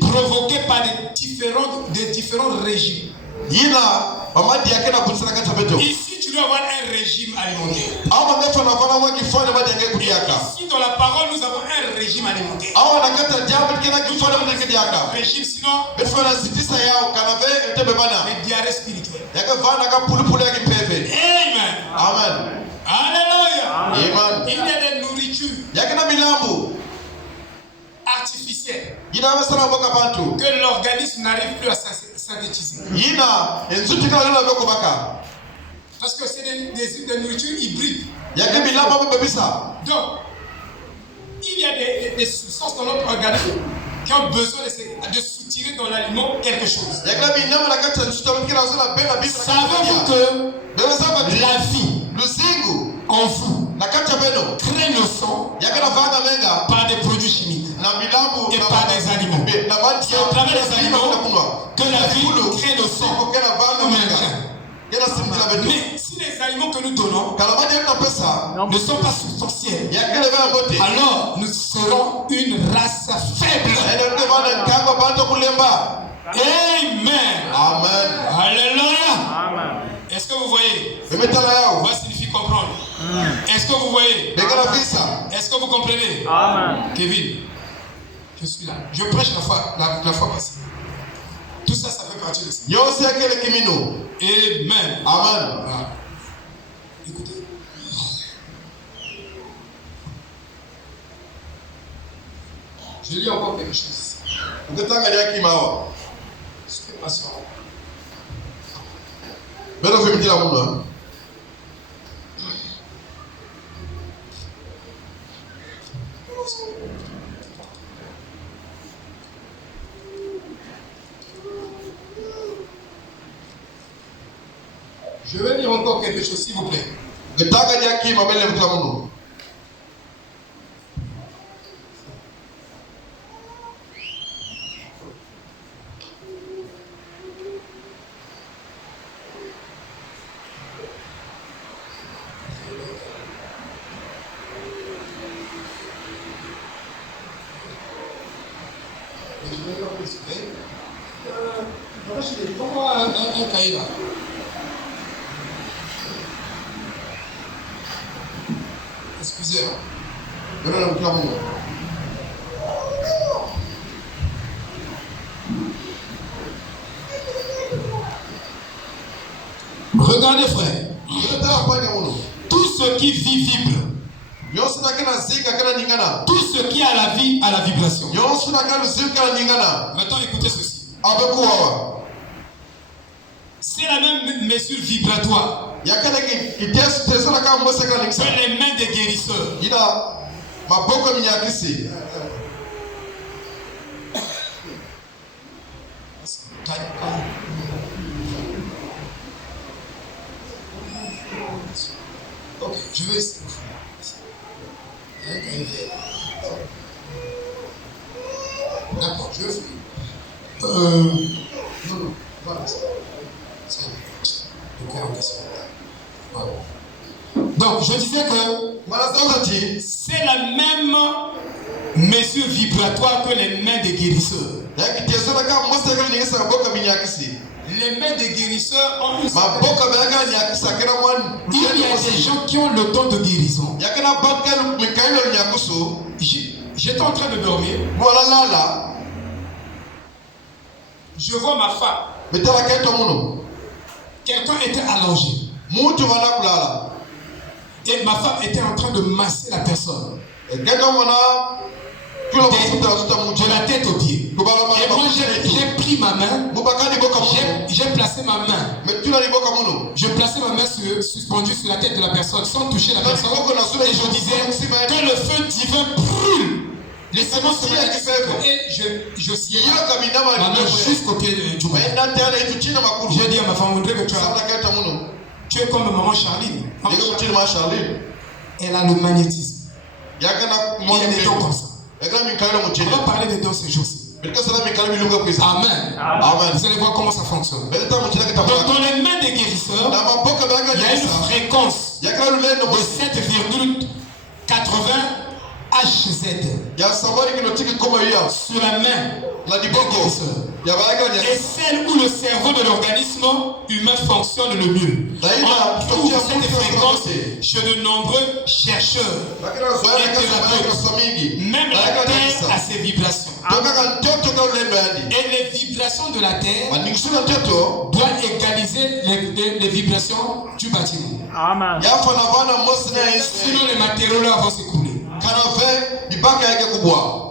provoquées par des différents régimes. Ici, tu dois avoir un régime alimentaire. Ici, dans la parole, nous avons un régime alimentaire. Régime, sinon, les diarrhées spirituelles. Amen. Alléluia. Il y a des nourritures artificielles que l'organisme n'arrive plus à synthétiser. Parce que c'est des nourritures hybrides. Donc, il y a des substances dans notre organisme qui ont besoin de soutirer dans l'aliment quelque chose. Savez-vous que la vie en vous crée le sang par des produits chimiques et par des aliments. C'est à travers les aliments que la vie crée le sang. Mais si les aliments que nous donnons ne sont pas substantiels, alors nous serons une race faible. Amen. Alléluia. Est-ce que vous voyez? Quoi signifie comprendre? Est-ce que vous voyez? Est-ce que vous comprenez? Kevin, je suis là. Je prêche la fois passée. Tout ça, ça fait partie de ça. Amen. Ah. Écoutez. Je lis encore quelque chose. Soyez patient. Je vais dire encore quelque chose, s'il vous plaît. Prends-moi un cahier là. Excusez. Regardez frère. Tout ce qui vit vibre. Tout ce qui a la vie a la vibration. Maintenant écoutez ceci. C'est la même mesure vibratoire que les mains des guérisseurs. Ok, je vais essayer. D'accord, je vais faire. Non, voilà. Donc, je disais que c'est la même mesure vibratoire que les mains des guérisseurs. Les mains des guérisseurs ont une il y a des gens qui ont le don de guérison. J'étais en train de dormir. Je vois ma femme. Quelqu'un était allongé. Et ma femme était en train de masser la personne. De la tête aux pieds. Et moi j'ai pris ma main. J'ai placé ma main. Je plaçais ma main suspendue sur la tête de la personne sans toucher la personne. Et je disais que le feu divin brûle. Laissez-moi se mettre et je sillais ma main jusqu'au pied du mur. J'ai dit à ma femme, on dirait que tu es comme maman Charline. Elle a le magnétisme. Il y a des dons comme ça. On va parler des dons ces jours-ci. Amen. Amen. Vous allez voir comment ça fonctionne. Donc dans les mains des guérisseurs, il y a une fréquence de 7,80 HZ sur la main des guérisseurs. Et celle où le cerveau de l'organisme humain fonctionne le mieux. On trouve cette fréquence chez de nombreux chercheurs et thérapeutes. Même la terre a ses vibrations. Et les vibrations de la terre doivent égaliser les vibrations du bâtiment. Amen. Sinon les matériaux là vont s'écouler.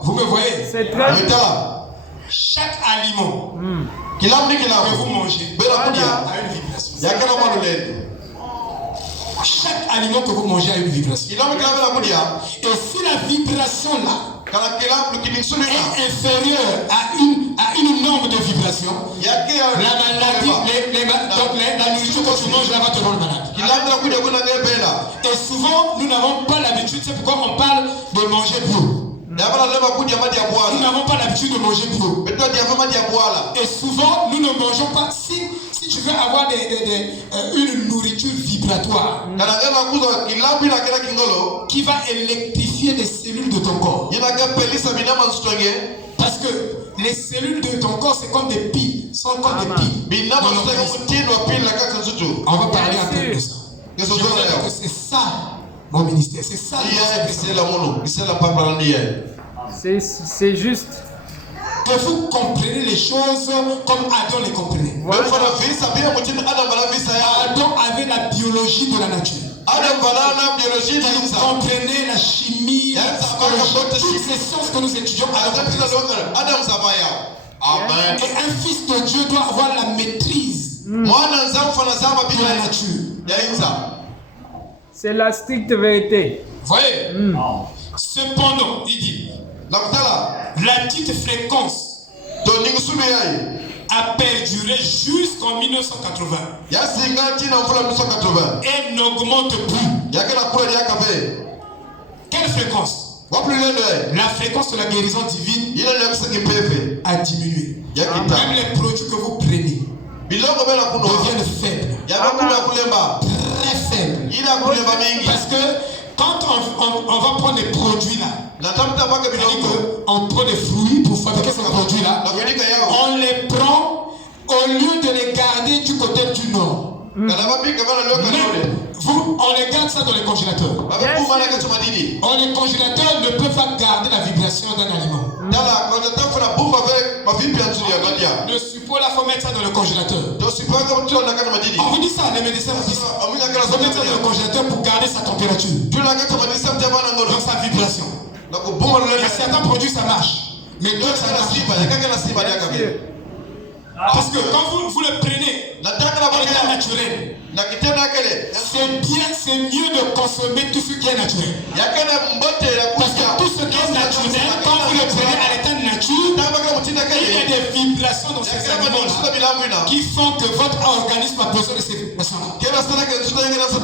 Vous me voyez? C'est très bien. Chaque aliment que vous mangez a une vibration. Chaque aliment que vous mangez a une vibration. Et si la vibration là est inférieure à une norme de vibration, la maladie, la nourriture que tu manges là va te rendre malade. Et souvent, nous n'avons pas l'habitude, c'est pourquoi on parle de manger bio. Nous n'avons pas l'habitude de manger bio. Et souvent, nous ne mangeons pas. Si tu veux avoir une nourriture vibratoire qui va électrifier les cellules de ton corps. Parce que les cellules de ton corps, c'est comme des piles. Sont comme des piles. On va parler un peu de ça. C'est ça mon ministère. C'est ça. C'est juste. Que vous comprenez les choses comme Adam les comprenait. Voilà. Adam avait la biologie de la nature. Il comprenait la chimie, la psychologie, toutes ces sciences que nous étudions. Amen. Et un fils de Dieu doit avoir la maîtrise de la nature. C'est la stricte vérité. Voyez. Cependant, il dit, la petite fréquence a perduré jusqu'en 1980 et n'augmente plus. Quelle fréquence? La fréquence de la guérison divine a diminué. Même les produits que vous prenez deviennent faibles. Très faibles. Parce que quand on va prendre des produits là, on prend des fruits pour fabriquer ces produits là, on les prend au lieu de les garder du côté du nord. On les garde ça dans les congélateurs. Les congélateurs ne peuvent pas garder la vibration d'un aliment. Le support là, il faut mettre ça dans le congélateur. On vous dit ça, les médecins vous disent ça. Il faut mettre ça dans le congélateur pour garder sa température. Donc sa vibration. Il y a certains produits ça marche. Mais d'autres ça marche pas. Parce que quand vous le prenez à l'état naturel, c'est mieux de consommer tout ce qui est naturel. Parce que tout ce qui est naturel, quand vous le prenez à l'état naturel, il y a des vibrations dans ces aliments-là qui font que votre organisme a besoin de ces vibrations-là pour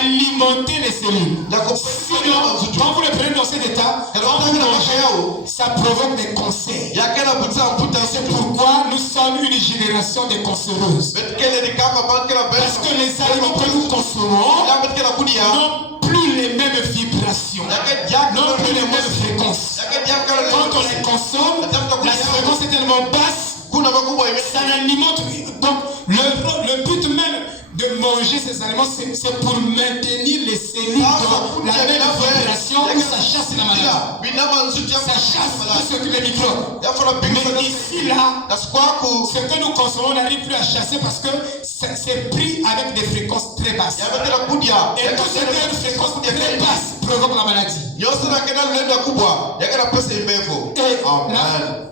alimenter les cellules. Sinon, quand vous le prenez dans cet état, quand vous mangez, ça provoque des cancers. C'est pourquoi nous sommes une génération de cancéreuses. Parce que les aliments que nous consommons n'ont plus les mêmes vibrations, n'ont plus les mêmes fréquences. Quand on les consomme, la fréquence est tellement basse, ça n'alimente. Donc le but même de manger ces aliments, c'est pour maintenir les cellules dans la même vibration où ça chasse la maladie. Ça chasse tout ce que les microbes. Mais ici, là, ce que nous consommons, on n'arrive plus à chasser parce que c'est pris avec des fréquences très basses. Et tout ce qui est une fréquence très basse provoque la maladie.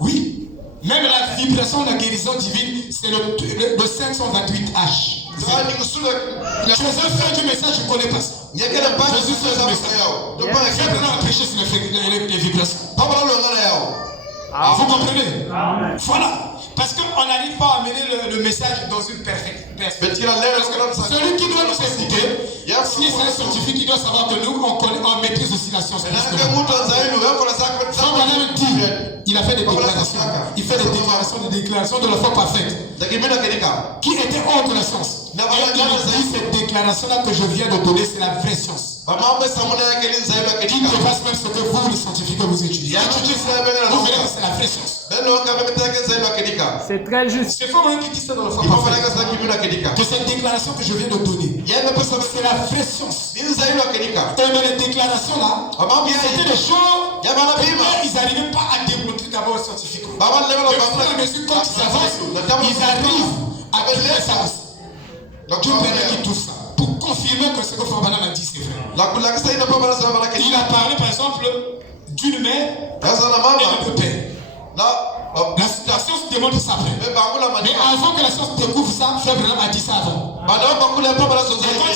Oui. Même la vibration de la guérison divine, c'est le 528H. Tu es un frère du message, je ne connais pas ça. Je suis frère du message. Frère Branham a prêché sur les vibrations. Vous comprenez? Voilà. Parce qu'on n'arrive pas à amener le message dans une perspective. Celui qui doit nous écouter, si c'est un scientifique, il doit savoir que nous, on maîtrise aussi la science. Il a fait des déclarations. Il fait des déclarations de la foi parfaite. Qui était hors de la science. Et il dit cette déclaration-là que je viens de donner, c'est la vraie science. Qui dépasse même ce que vous, les scientifiques, vous étudiez. Vous verrez que c'est la vraie science. C'est très juste. C'est faux qui dit ça dans la foi parfaite. Que cette déclaration que je viens de donner, c'est la vraie science. Et mais les déclarations-là, c'était des choses ils n'arrivaient pas à démontrer d'abord scientifiquement. Mais quand ils avancent, ils arrivent à créer ça. Donc Dieu permet qu'ils tout ça pour confirmer que ce que Frère Branham a dit c'est vrai. Il a parlé par exemple d'une mère et d'un père. La science démontre ça après. Mais avant que la science découvre ça, Frère Branham a dit ça avant. Et quand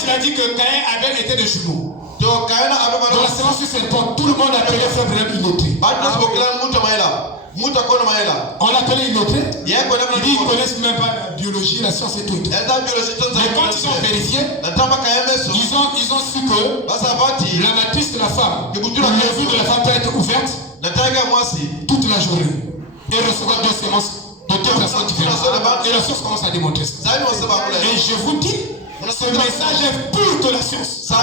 il a dit que Caïn et Abel étaient des jumeaux, dans la séance sur cette porte, tout le monde appelait Frère Branham illettré. On l'appelait illettré. Il dit qu'ils ne connaissent même pas la biologie, la science et tout. Mais quand ils ont vérifié, ils ont su que la matrice de la femme, le vue de la femme peut être ouverte toute la journée et recevoir deux séances de deux personnes différentes. Et la science commence à démontrer ça. Et je vous dis, ce message est plus que la science. Je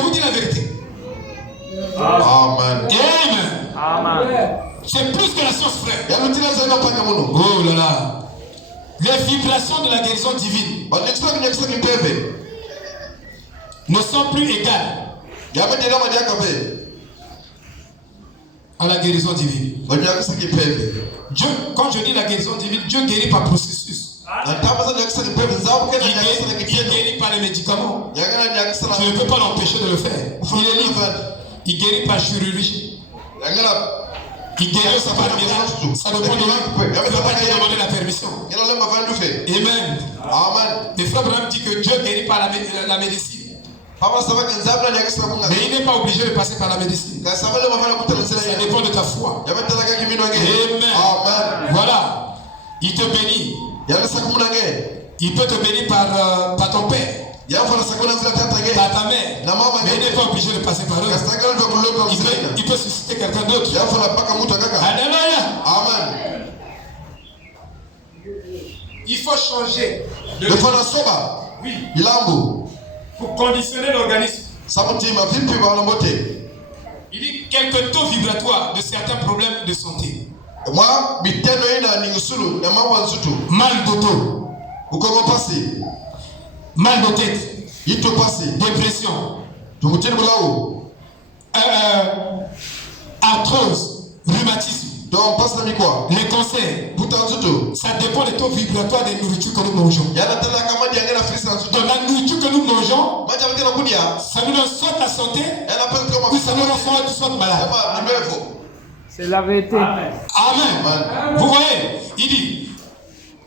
vous dis la vérité. Amen. Amen. C'est plus que la science, frère. Oh là là. Les vibrations de la guérison divine ne sont plus égales à la guérison divine. Dieu, quand je dis la guérison divine, Dieu guérit par processus. Il guérit par les médicaments. Tu ne peux pas l'empêcher de le faire. Il est libre. Il guérit par chirurgie. Il guérit aussi par miracle. Ça dépend de lui. Il ne va pas te demander la permission. Amen. Mais Frère Branham dit que Dieu guérit par la médecine. Mais il n'est pas obligé de passer par la médecine. Ça dépend de ta foi. Amen. Voilà. Il te bénit. Yalla sakumunange. Il peut te bénir par ton père. Par ta mère. Mais il n'est pas obligé de passer par eux. Il peut susciter quelqu'un d'autre. Alléluia. Amen. Il faut changer. Oui. Pour conditionner l'organisme. Il dit quelques taux vibratoires de certains problèmes de santé. Mal de dos. Mal de tête. Dépression. Arthrose. Rhumatisme. Les cancers. Ça dépend des taux vibratoires des nourritures que nous mangeons. Donc la nourriture que nous mangeons, ça nous donne soit la santé, ou ça nous rend soit malade. C'est la vérité. Amen. Vous voyez, il dit,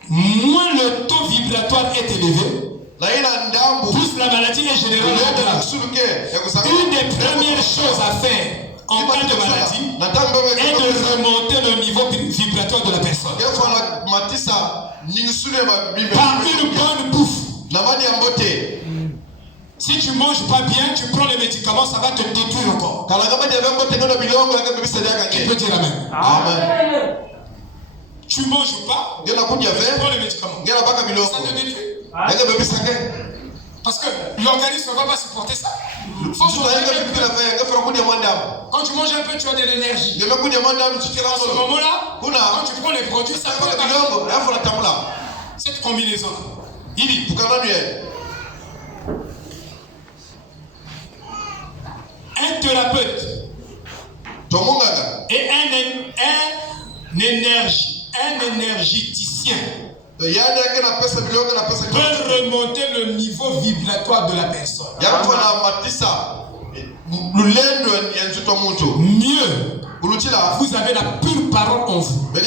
moins le taux vibratoire est élevé, plus la maladie est généralement grave. Une des premières choses à faire en cas de maladie est de remonter le niveau vibratoire de la personne. Par une bonne bouffe. Si tu ne manges pas bien, tu prends les médicaments, ça va te détruire encore. Tu peux dire amen. Amen. Tu ne manges pas, tu prends les médicaments. Ça te détruit. Parce que l'organisme ne va pas supporter ça. Quand tu manges un peu, tu as de l'énergie. À ce moment-là, quand tu prends les produits, ça peut pas. Cette combinaison. Il dit un thérapeute et un énergéticien peut remonter le niveau vibratoire de la personne. Mieux, vous avez la pure parole en vous. Le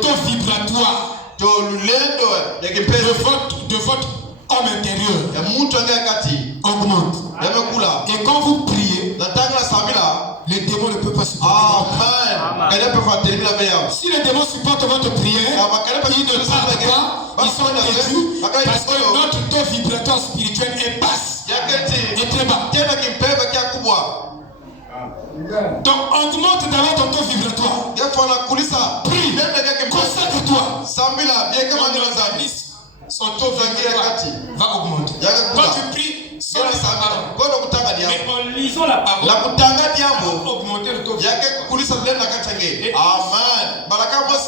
taux vibratoire de votre homme intérieur augmente. Et quand vous priez, les démons ne peuvent pas supporter. Si les démons supportent votre prière, ils ne parlent pas, ils sont têtus, parce que notre taux vibratoire spirituel est basse, est très bas. Donc augmente d'abord ton taux vibratoire. Prie, consacre-toi. Son taux vibratoire va augmenter. Quand tu pries, sans la parole, mais en lisant la parole, augmenter le taux vibratoire. La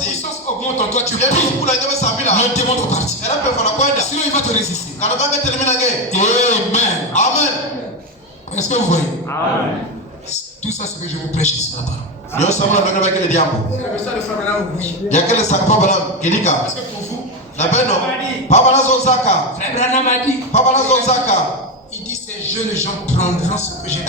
puissance augmente en toi, tu pries. Le démon te partir. Sinon il va te résister. Amen. Est-ce que vous voyez? Amen. Tout ça, c'est que je vous prêche ici la parole. Parce que pour vous, il dit ces jeunes gens prendront ce que j'ai dit.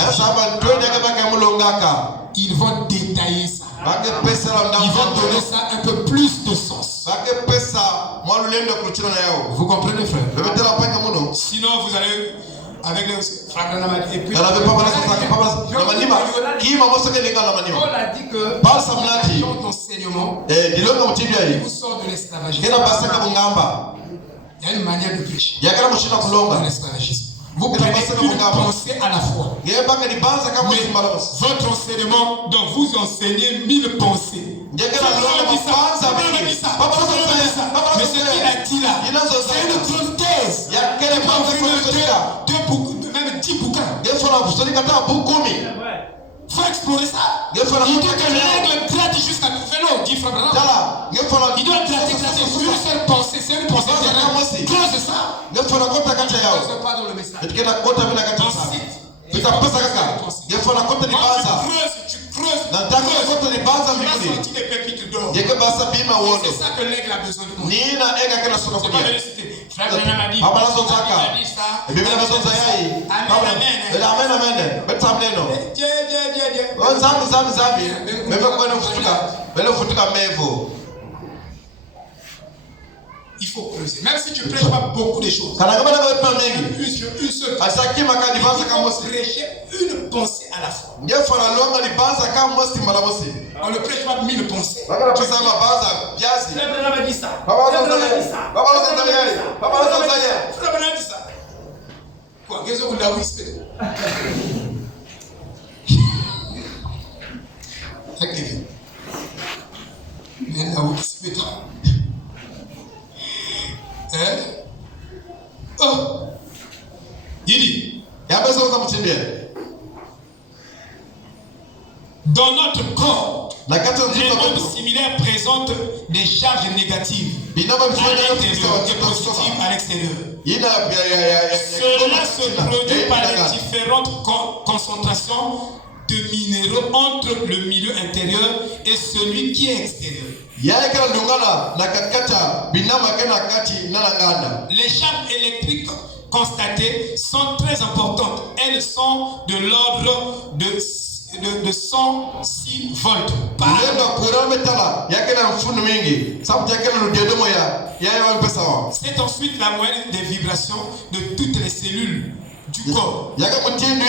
Ils vont détailler ça. Ils vont donner ça un peu plus de sens. Vous comprenez, frère? Sinon, vous allez avec le frère Namadi. Et puis, Paul a dit que ton enseignement vous sort de l'esclavagisme. Il y a une manière de prêcher. De l'esclavagisme. Vous prenez une pensée à la fois. Mais votre enseignement, donc vous enseignez 1000 pensées. Mais ce qu'il a dit là, c'est une grande thèse. Même 10 bouquins. Il faut explorer ça. Il dit que l'aigle gratte jusqu'à Vélo, dit Frère Branham. Il doit gratter une seule pensée, c'est une pensée terrestre. Close ça. Ne close pas dans le message. Ensuite, tu creuses. Tu vas sortir des pépites d'or. C'est ça que l'aigle a besoin de moi. C'est pas de le citer. Frère Branham a dit ça. Il faut creuser. Même si tu ne prêches pas beaucoup de choses. Une seule prêcher une pensée à la fois. On ne prêche pas 1000 pensées. Baka na pesa mabaza viazi. Frère Branham a dit ça. Baba Frère Branham a dit Zaya. ça. Baba Zaya. Baba Zaya. Frère Branham a dit ça. Quoi, qu'est-ce que vous l'avez whisper? Ok. Mais là, vous whisper. Hein? Oh! Il dit. Yabeza ukamtendea. Dans notre corps, Na kata les nzito mondes kwetu. similaires présentent des charges négatives Binaba à bifanya l'intérieur et positives à l'extérieur. Ina Cela se produit par les différentes concentrations de minéraux entre le milieu intérieur et celui qui est extérieur. Yaekana ndungana na katikata binama kana kati na nganda. Les charges électriques constatées sont très importantes. Elles sont de l'ordre de 106 volts par C'est ensuite la moyenne des vibrations de toutes les cellules du corps qui donne le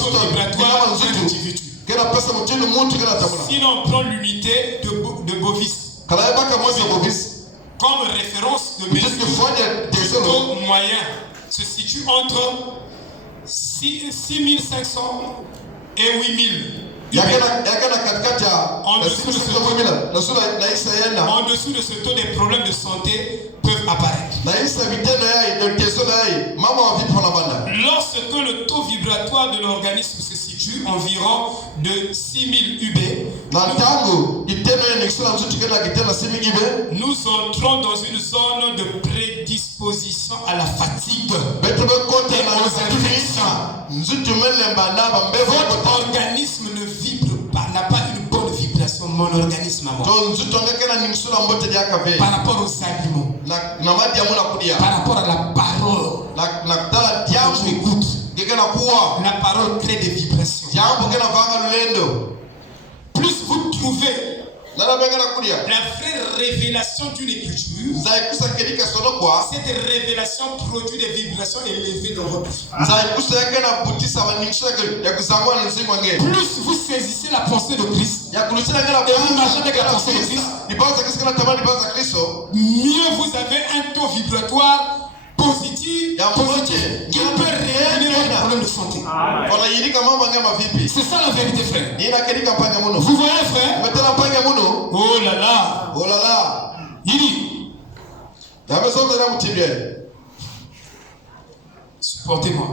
taux vibratoire de l'individu. Sinon on prend l'unité de Bovis comme référence de mesure, le taux moyen se situe entre 6500 et 8000. En dessous de ce taux, des problèmes de santé peuvent apparaître. Lorsque le taux vibratoire de l'organisme se situe environ de 6000 UB, nous entrons dans une zone de prédisposition à la fatigue et aux infections. Votre organisme ne vibre pas, n'a pas une bonne vibration, mon organisme à moi. Par rapport aux aliments, par rapport à la parole, tu écoutes. La parole crée des vibrations. Plus vous trouvez la vraie révélation d'une écriture, cette révélation produit des vibrations élevées dans votre vie. Plus vous saisissez la pensée de Christ et vous marchez avec la pensée de Christ, mieux vous avez un taux vibratoire positif qui peut réunir les problèmes de santé. C'est ça la vérité, frère. Vous voyez, frère? Oh là là. Il dit, supportez-moi.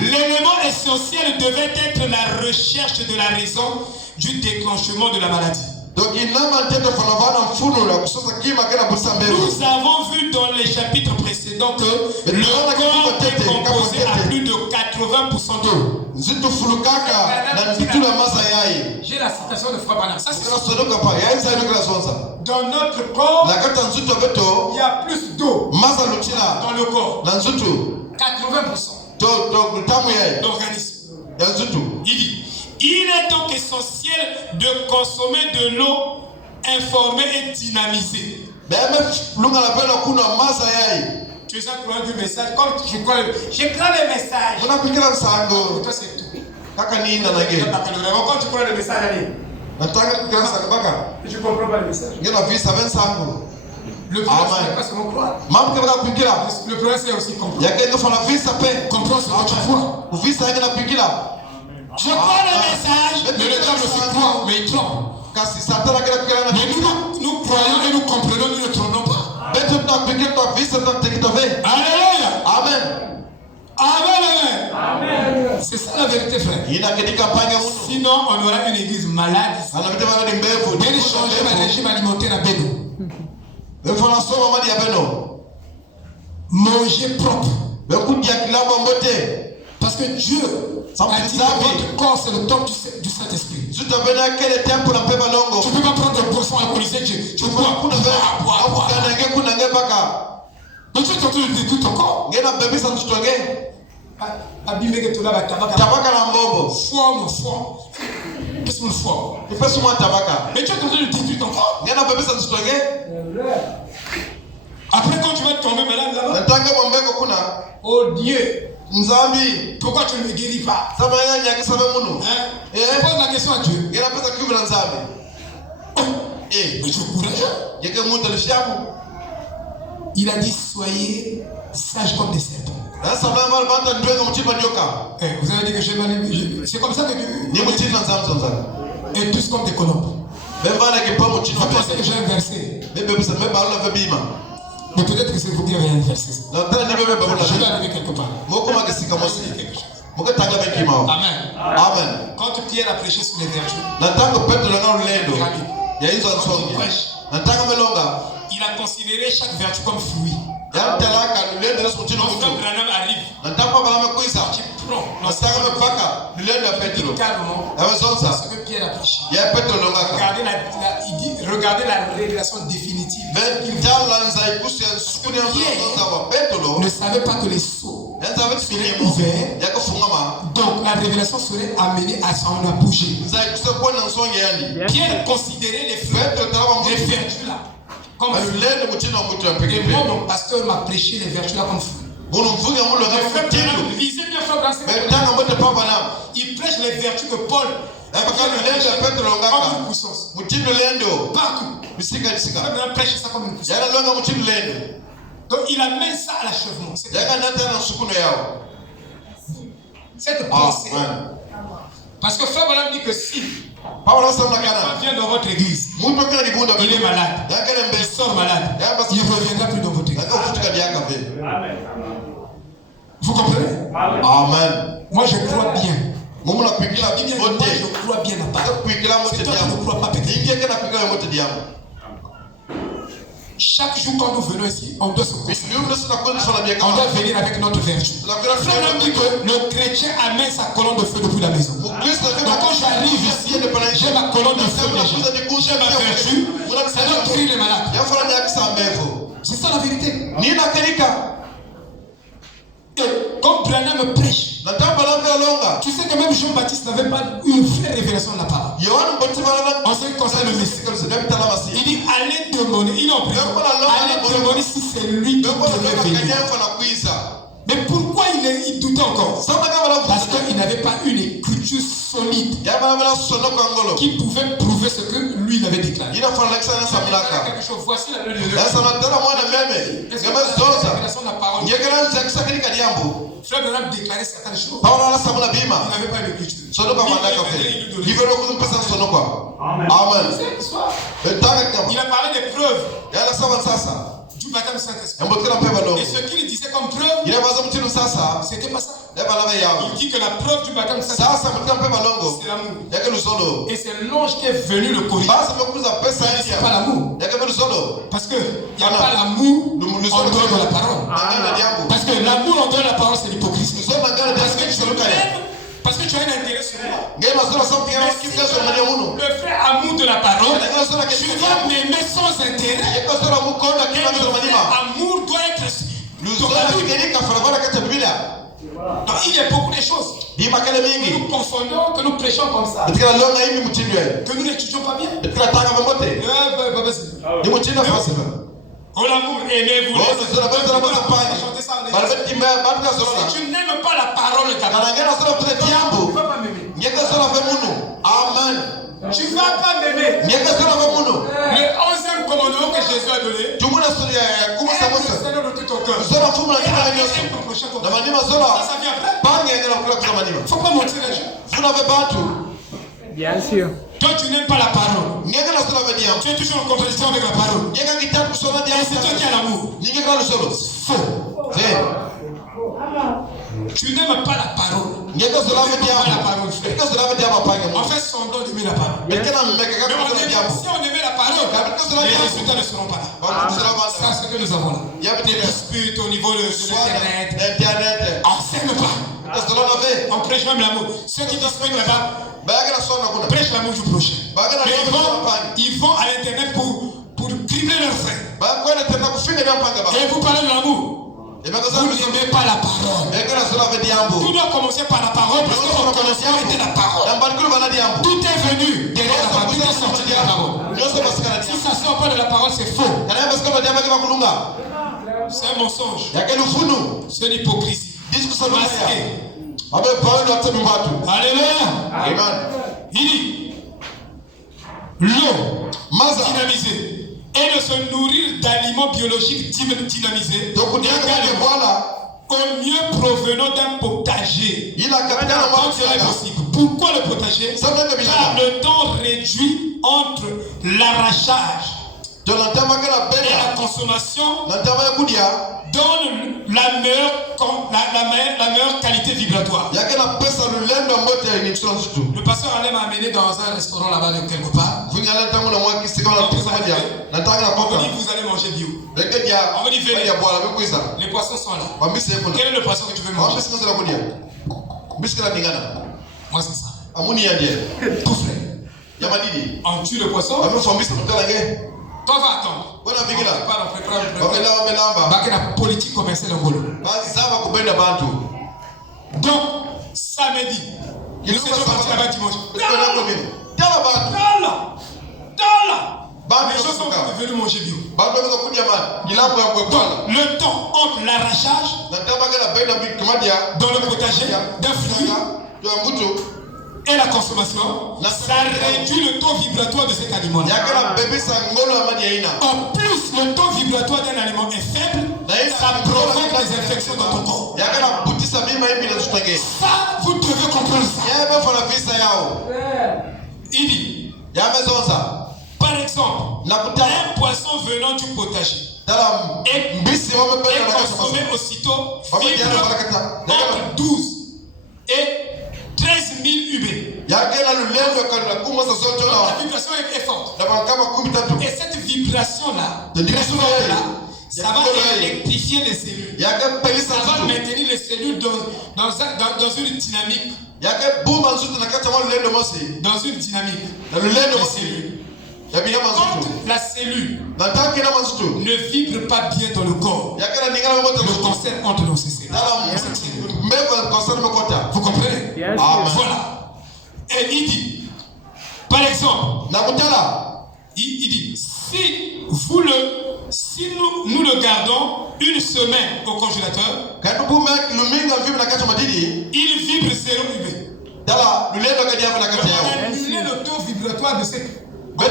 L'élément essentiel devait être la recherche de la raison du déclenchement de la maladie. Nous avons vu dans les chapitres précédents que le corps est composé à plus de 80% d'eau. J'ai la citation de Frère Branham. Dans notre corps, il y a plus d'eau dans le corps. 80% d'organisme. Il dit, il est donc essentiel de consommer de l'eau informée et dynamisée. Tu es en courant du message, comme je crois, j'écris le message. Toi, c'est tout. Quand tu prends le message, allez. Je comprends pas le message. Le problème, c'est pas seulement croire. Le problème, c'est aussi comprendre. Comprendre ce que tu vois. Je crois le message, mais le diable aussi croit, mais il trompe. Mais nous croyons et nous comprenons, nous ne trompons pas. Alléluia. Amen. C'est ça la vérité, frère. Sinon, on aura une église malade. On va changer le régime alimentaire à Beno. Manger propre. Parce que Dieu a dit que votre corps c'est le temple du Saint-Esprit. Tu ne peux pas prendre de boisson alcoolisée. Tu bois. Donc tu es en train de détruire ton corps. Abimeke tola ba tabaka na mbombo. Foi mon foi. Qu'est-ce que mon foi? Mais tu es en train de détruire ton corps. Après quand tu vas tomber malade là-bas. Oh Dieu. Nzambi. Pourquoi tu ne me guéris pas? Ça va rien, il y a que ça va mon. Je pose la question à Dieu. Il a pas de couvre Nzambi. Mais tu es courageux. Il y a que monte le fiamme. Il a dit soyez sages comme des serpents. Vous avez dit que j'ai manipulé. C'est comme ça que Dieu. Et tous comme des colombes. Vous pensez que j'ai un verset. Mais peut-être que c'est vous qui avez un verset. Je vais arriver quelque part. Amen. Quand Pierre a prêché sur les vertus, il a considéré chaque vertu comme fruit. Quand Frère Branham arrive, il prend carrément ce que Pierre a prêché. Regardez la révélation définitive. Pierre ne savait pas que les sceaux seraient ouverts. Donc la révélation serait amenée à s'en bouger. Pierre considérait les vertus là comme fruit. Et moi, mon pasteur m'a prêché les vertus là comme fruit. Lisez bien Frère Branham. Il prêche les vertus de Paul. Comme une puissance. Partout. Frère Branham prêche ça comme une puissance. Donc il amène ça à l'achèvement. Cette pensée. Parce que Frère Branham dit que si quelqu'un vient dans votre église, il est malade, il sort malade, il ne reviendra plus dans votre église. Vous comprenez? Amen. Moi je crois bien. Moi je crois bien à part. C'est toi qui ne crois pas peut-être. Chaque jour quand nous venons ici, on doit se concentrer. On doit venir avec notre vertu. Frère dit que le chrétien amène sa colonne de feu depuis la maison. Donc quand j'arrive ici, j'ai ma colonne de feu déjà. J'ai ma vertu. Ça doit guérir les malades. C'est ça la vérité. Comme Branham prêche, tu sais que même Jean-Baptiste n'avait pas une vraie révélation de la parole. En ce qui concerne le Messie, il dit allez demander, allez demander si c'est lui qui devait venir. Mais pourquoi il doutait encore? Parce qu'il n'avait pas une écriture solide qui pouvait prouver ce que lui il avait déclaré. Voici la loi de Dieu. Frère Branham déclarait certaines choses. Il n'avait pas une écriture. Amen. Il a parlé des preuves du baptême Saint-Esprit. Et ce qu'il disait comme preuve, c'était pas ça. Il dit que la preuve du baptême Saint-Esprit, c'est l'amour. Et c'est l'ange qui est venu le corriger. C'est pas l'amour. Parce qu'il n'y a pas l'amour en dehors de la parole. Parce que l'amour en dehors de la parole, c'est l'hypocrisie. Parce que tu as un intérêt sur moi. Le vrai amour de la parole, tu dois m'aimer sans intérêt. Le vrai amour doit être. Donc il y a beaucoup de choses que nous confondons, que nous prêchons comme ça, que nous n'étudions pas bien. Oh l'amour, aimez-vous. Si tu n'aimes pas la parole, tu ne vas pas m'aimer. Tu ne vas pas m'aimer. Le 11e commandement que Jésus a donné, aime le Seigneur de tout ton cœur. Et ton prochain comme toi. Ça vient après. Il ne faut pas mentir les gens. Bien sûr. Toi tu n'aimes pas la parole. Tu es toujours en compétition avec la parole. Et c'est toi qui as l'amour. Faux. Tu n'aimes pas la parole. Tu n'aimes pas la parole, frère. On fait semblant d'aimer la parole. Mais si on aimait la parole, les résultats ne seront pas là. Ça, c'est ce que nous avons là. Il y a des disputes au niveau de l'internet. On ne s'aime pas. On prêche même l'amour. Ceux qui disputent là-bas prêchent l'amour du prochain. Mais ils vont à l'internet pour cribler leurs frères. Et vous parlez de l'amour. Vous n'aimez pas la parole. Tout doit commencer par la parole parce qu'on commence à arrêter la parole. Tout est venu derrière la parole. Tout est sorti de la parole. Si ça sort pas de la parole, c'est faux. C'est un mensonge. C'est une hypocrisie. masqué. Alléluia. Amen. Il dit, l'eau dynamisée et de se nourrir d'aliments biologiques dynamisés au mieux provenant d'un potager. Donc cela est possible. Pourquoi le potager? Car le temps réduit entre l'arrachage et la consommation donne la meilleure qualité vibratoire. Le pasteur allait m'amener dans un restaurant là-bas quelque part. On dit vous allez manger bio. On me dit venez. Les poissons sont là. Quel est le poisson que tu veux manger? Moi c'est ça. Tout frais. On tue le poisson. Toi va attendre. La politique commerciale en Golo. Donc, samedi, nous sommes partis là-bas dimanche. Les gens sont venus manger bio. Donc, le temps entre l'arrachage dans le potager d'un fruit et la consommation, ça réduit le taux vibratoire de cet aliment. En plus, le taux vibratoire d'un aliment est faible, ça provoque des infections dans ton corps. Ça, vous devez comprendre ça. Il dit, par exemple, un poisson venant du potager est consommé aussitôt entre 12 et 13 000 UB. La vibration est forte. Et cette vibration-là, ça va électrifier les cellules. Ça va maintenir les cellules dans une dynamique. Dans une dynamique. Les cellules. Quand la cellule ne vibre pas bien dans le corps, le cancer entre dans ces cellules. Vous comprenez? Yes. Voilà. Et il dit, par exemple, il dit, si nous le gardons une semaine au congélateur, il vibre 0 UB. Quel est le taux vibratoire de cette... Moi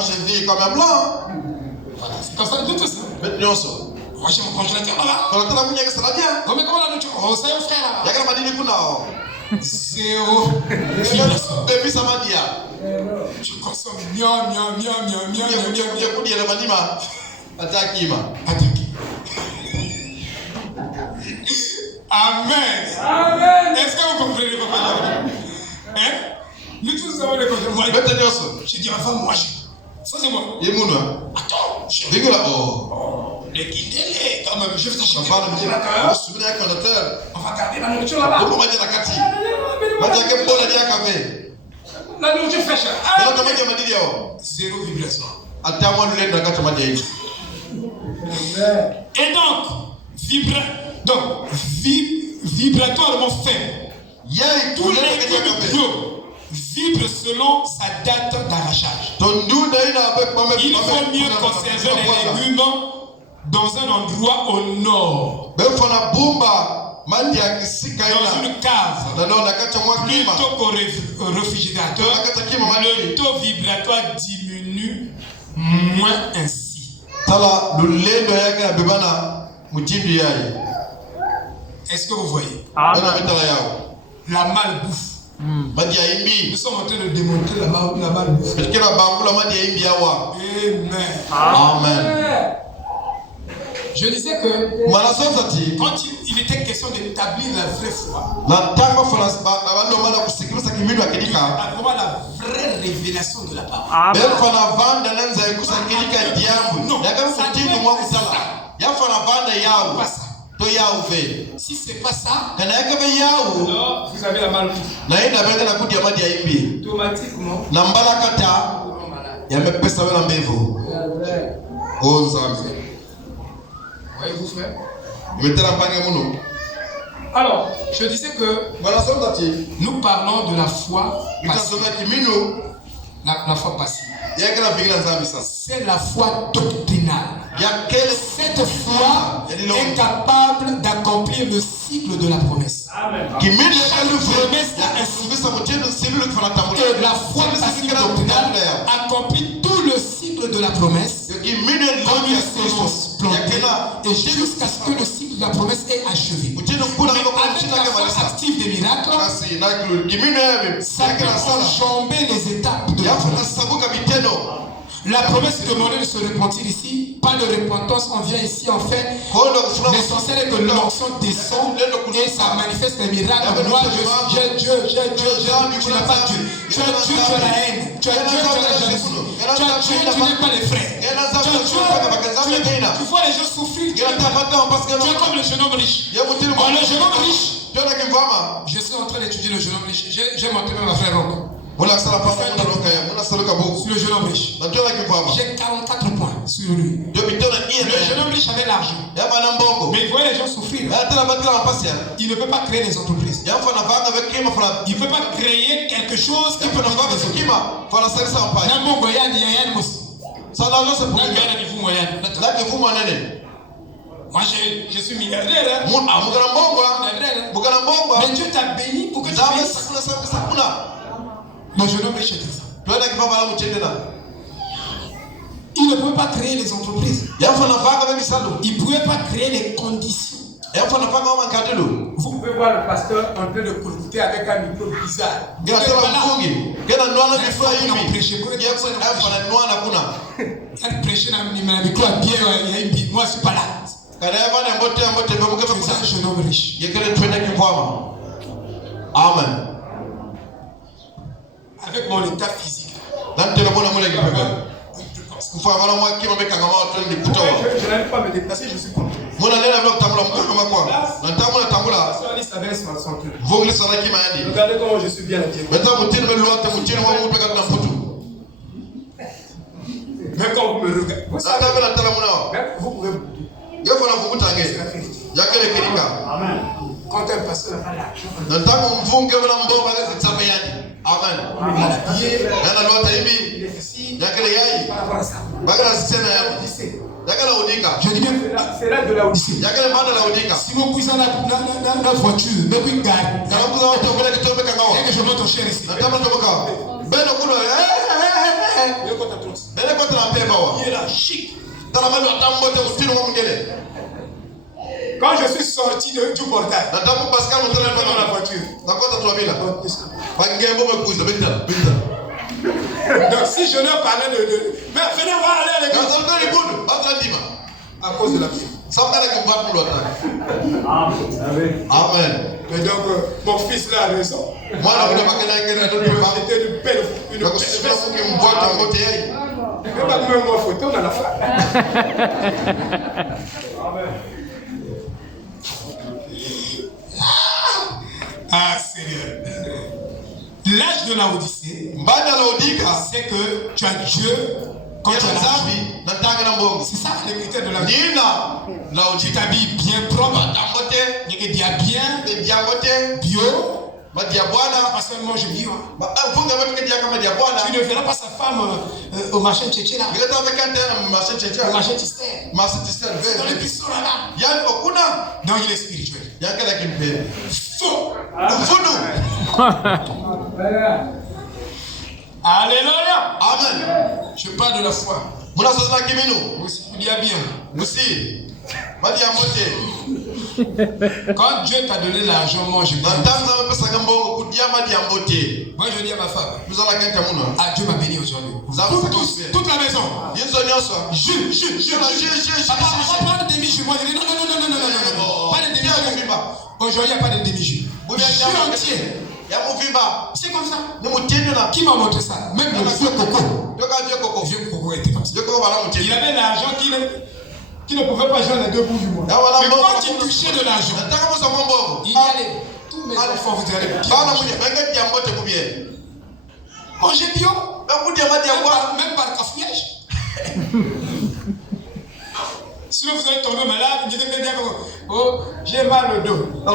je vis comme un blanc. Voilà, c'est comme ça tout ça. Moi j'ai mon congélateur là. Mais comment la nourriture? Oh, c'est un frère là. Zéro vibration. Tu consommes Attaque. Amen. Est-ce que vous comprenez, papa? Hein? Nous tous avons les congélateurs. J'ai dit à ma femme, moi ça c'est moi. Attends, je suis les guindélés, quand même, je vais t'acheter. On va garder la nourriture là-bas. La nourriture fraîche. Zéro vibration. Et donc, vibratoirement faible. Tous les légumes bio vibrent selon sa date d'arrachage. Il faut mieux conserver les légumes dans un endroit au nord. Dans une cave. Plutôt qu'au réfrigérateur, le taux vibratoire diminue moins ainsi. Est-ce que vous voyez? La malbouffe. Nous sommes en train de démontrer la malbouffe. Amen. Je disais que quand il était question d'établir la vraie foi, avoir la vraie révélation de la parole. Pas ça. Si c'est pas ça, alors vous avez la malbouffe. Automatiquement. Voyez-vous, frère? Alors, je disais que nous parlons de la foi passive. La foi passive. C'est la foi doctrinale. Cette foi est capable d'accomplir le cycle de la promesse. Chaque promesse a un cycle. Et la foi passive doctrinale accomplit tout le cycle de la promesse comme une sémence plantée et jusqu'à ce que le cycle de la promesse est achevé. Mais avec la foi active des miracles, ça peut enjamber les étapes de la promesse. La promesse demandée de se repentir ici, pas de repentance, on vient ici, on fait. L'essentiel est que l'onction descend et ça manifeste les miracles. Moi, j'ai Dieu, tu n'as pas Dieu. Tu as Dieu, tu as la haine. Tu as Dieu, tu as la jalousie. Tu as Dieu, tu n'aimes pas les frères. Tu as Dieu, tu vois les gens souffrir. Tu es comme le jeune homme riche. Bon, le jeune homme riche, je suis en train d'étudier le jeune homme riche. J'ai montré même à frère Rock. Sur le jeune homme riche. J'ai 44 points sur lui. Le jeune homme riche avait l'argent. Mais il voyait les gens souffrir. Il ne peut pas créer des entreprises. Il ne peut pas créer quelque chose qui peut moi je suis milliardaire. Mais Dieu t'a béni pour que tu puisses. Le jeune homme riche était ça. Il ne pouvait pas créer les entreprises. Il ne pouvait pas créer les conditions. Vous pouvez voir le pasteur en train de coûter avec un micro bizarre. Il a prêché dans le micro à bien, moi je ne suis pas là. C'est un jeune homme riche. Amen. Avec mon état physique. Je n'arrive pas à me déplacer, je suis content. Regardez comment je suis bien habillé. Mais quand vous me regardez, vous pouvez Amen. Quand un pasteur a l'argent, je dis bien, c'est là de la Odyssée. Si mon cousin a une voiture, mais une gare, et que je monte au cher ici. Il est là, chic. Quand je suis sorti du portail, dans la voiture. Donc si je leur parlais de... Mais venez voir aller à l'église. À cause de la vie. Amen. Mais donc, mon fils là a raison. C'était une belle mais pas même moi photo dans la femme. Ah, sérieux. L'âge de la Odyssée, c'est que tu as Dieu quand tu as l'argent. C'est ça les critères de la vie. Tu t'habilles bien propre, tu bien, bio. Parce qu'elle mange bio. Tu ne verras pas sa femme au marché de Tchétché là. Au marché de Tister. Dans les pistons là-bas. Donc il est spirituel. Faux. Alléluia. Amen. Je parle de la foi. Vous dis bien. Quand Dieu t'a donné l'argent, mange bien. Moi je dis à ma femme, ah, Dieu m'a béni aujourd'hui. Toute la maison. Je. Papa, on va prendre des demi-jus. Moi je dis non. Pas de demi-jus. Aujourd'hui il n'y a pas de demi-jus. Jus entier. C'est comme ça. Qui m'a montré ça? Même le vieux coco. Le vieux coco était comme ça. Il avait l'argent qui ne pouvait pas jouer les deux bouts du monde. Mais quand il touchait de l'argent, il allait. Tous mes enfants, vous allez bien. Manger bio. Même par cafouillage. Sinon vous allez tomber malade, vous allez dire oh, j'ai mal au dos. On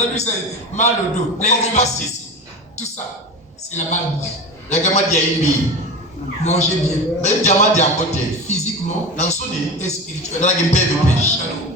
a vu ça, mal au dos. Les rhumatismes, tout ça, c'est la malbouffe. Mangez bien. Même diamant de à côté. Physiquement Nansuni et spirituellement. Shalom.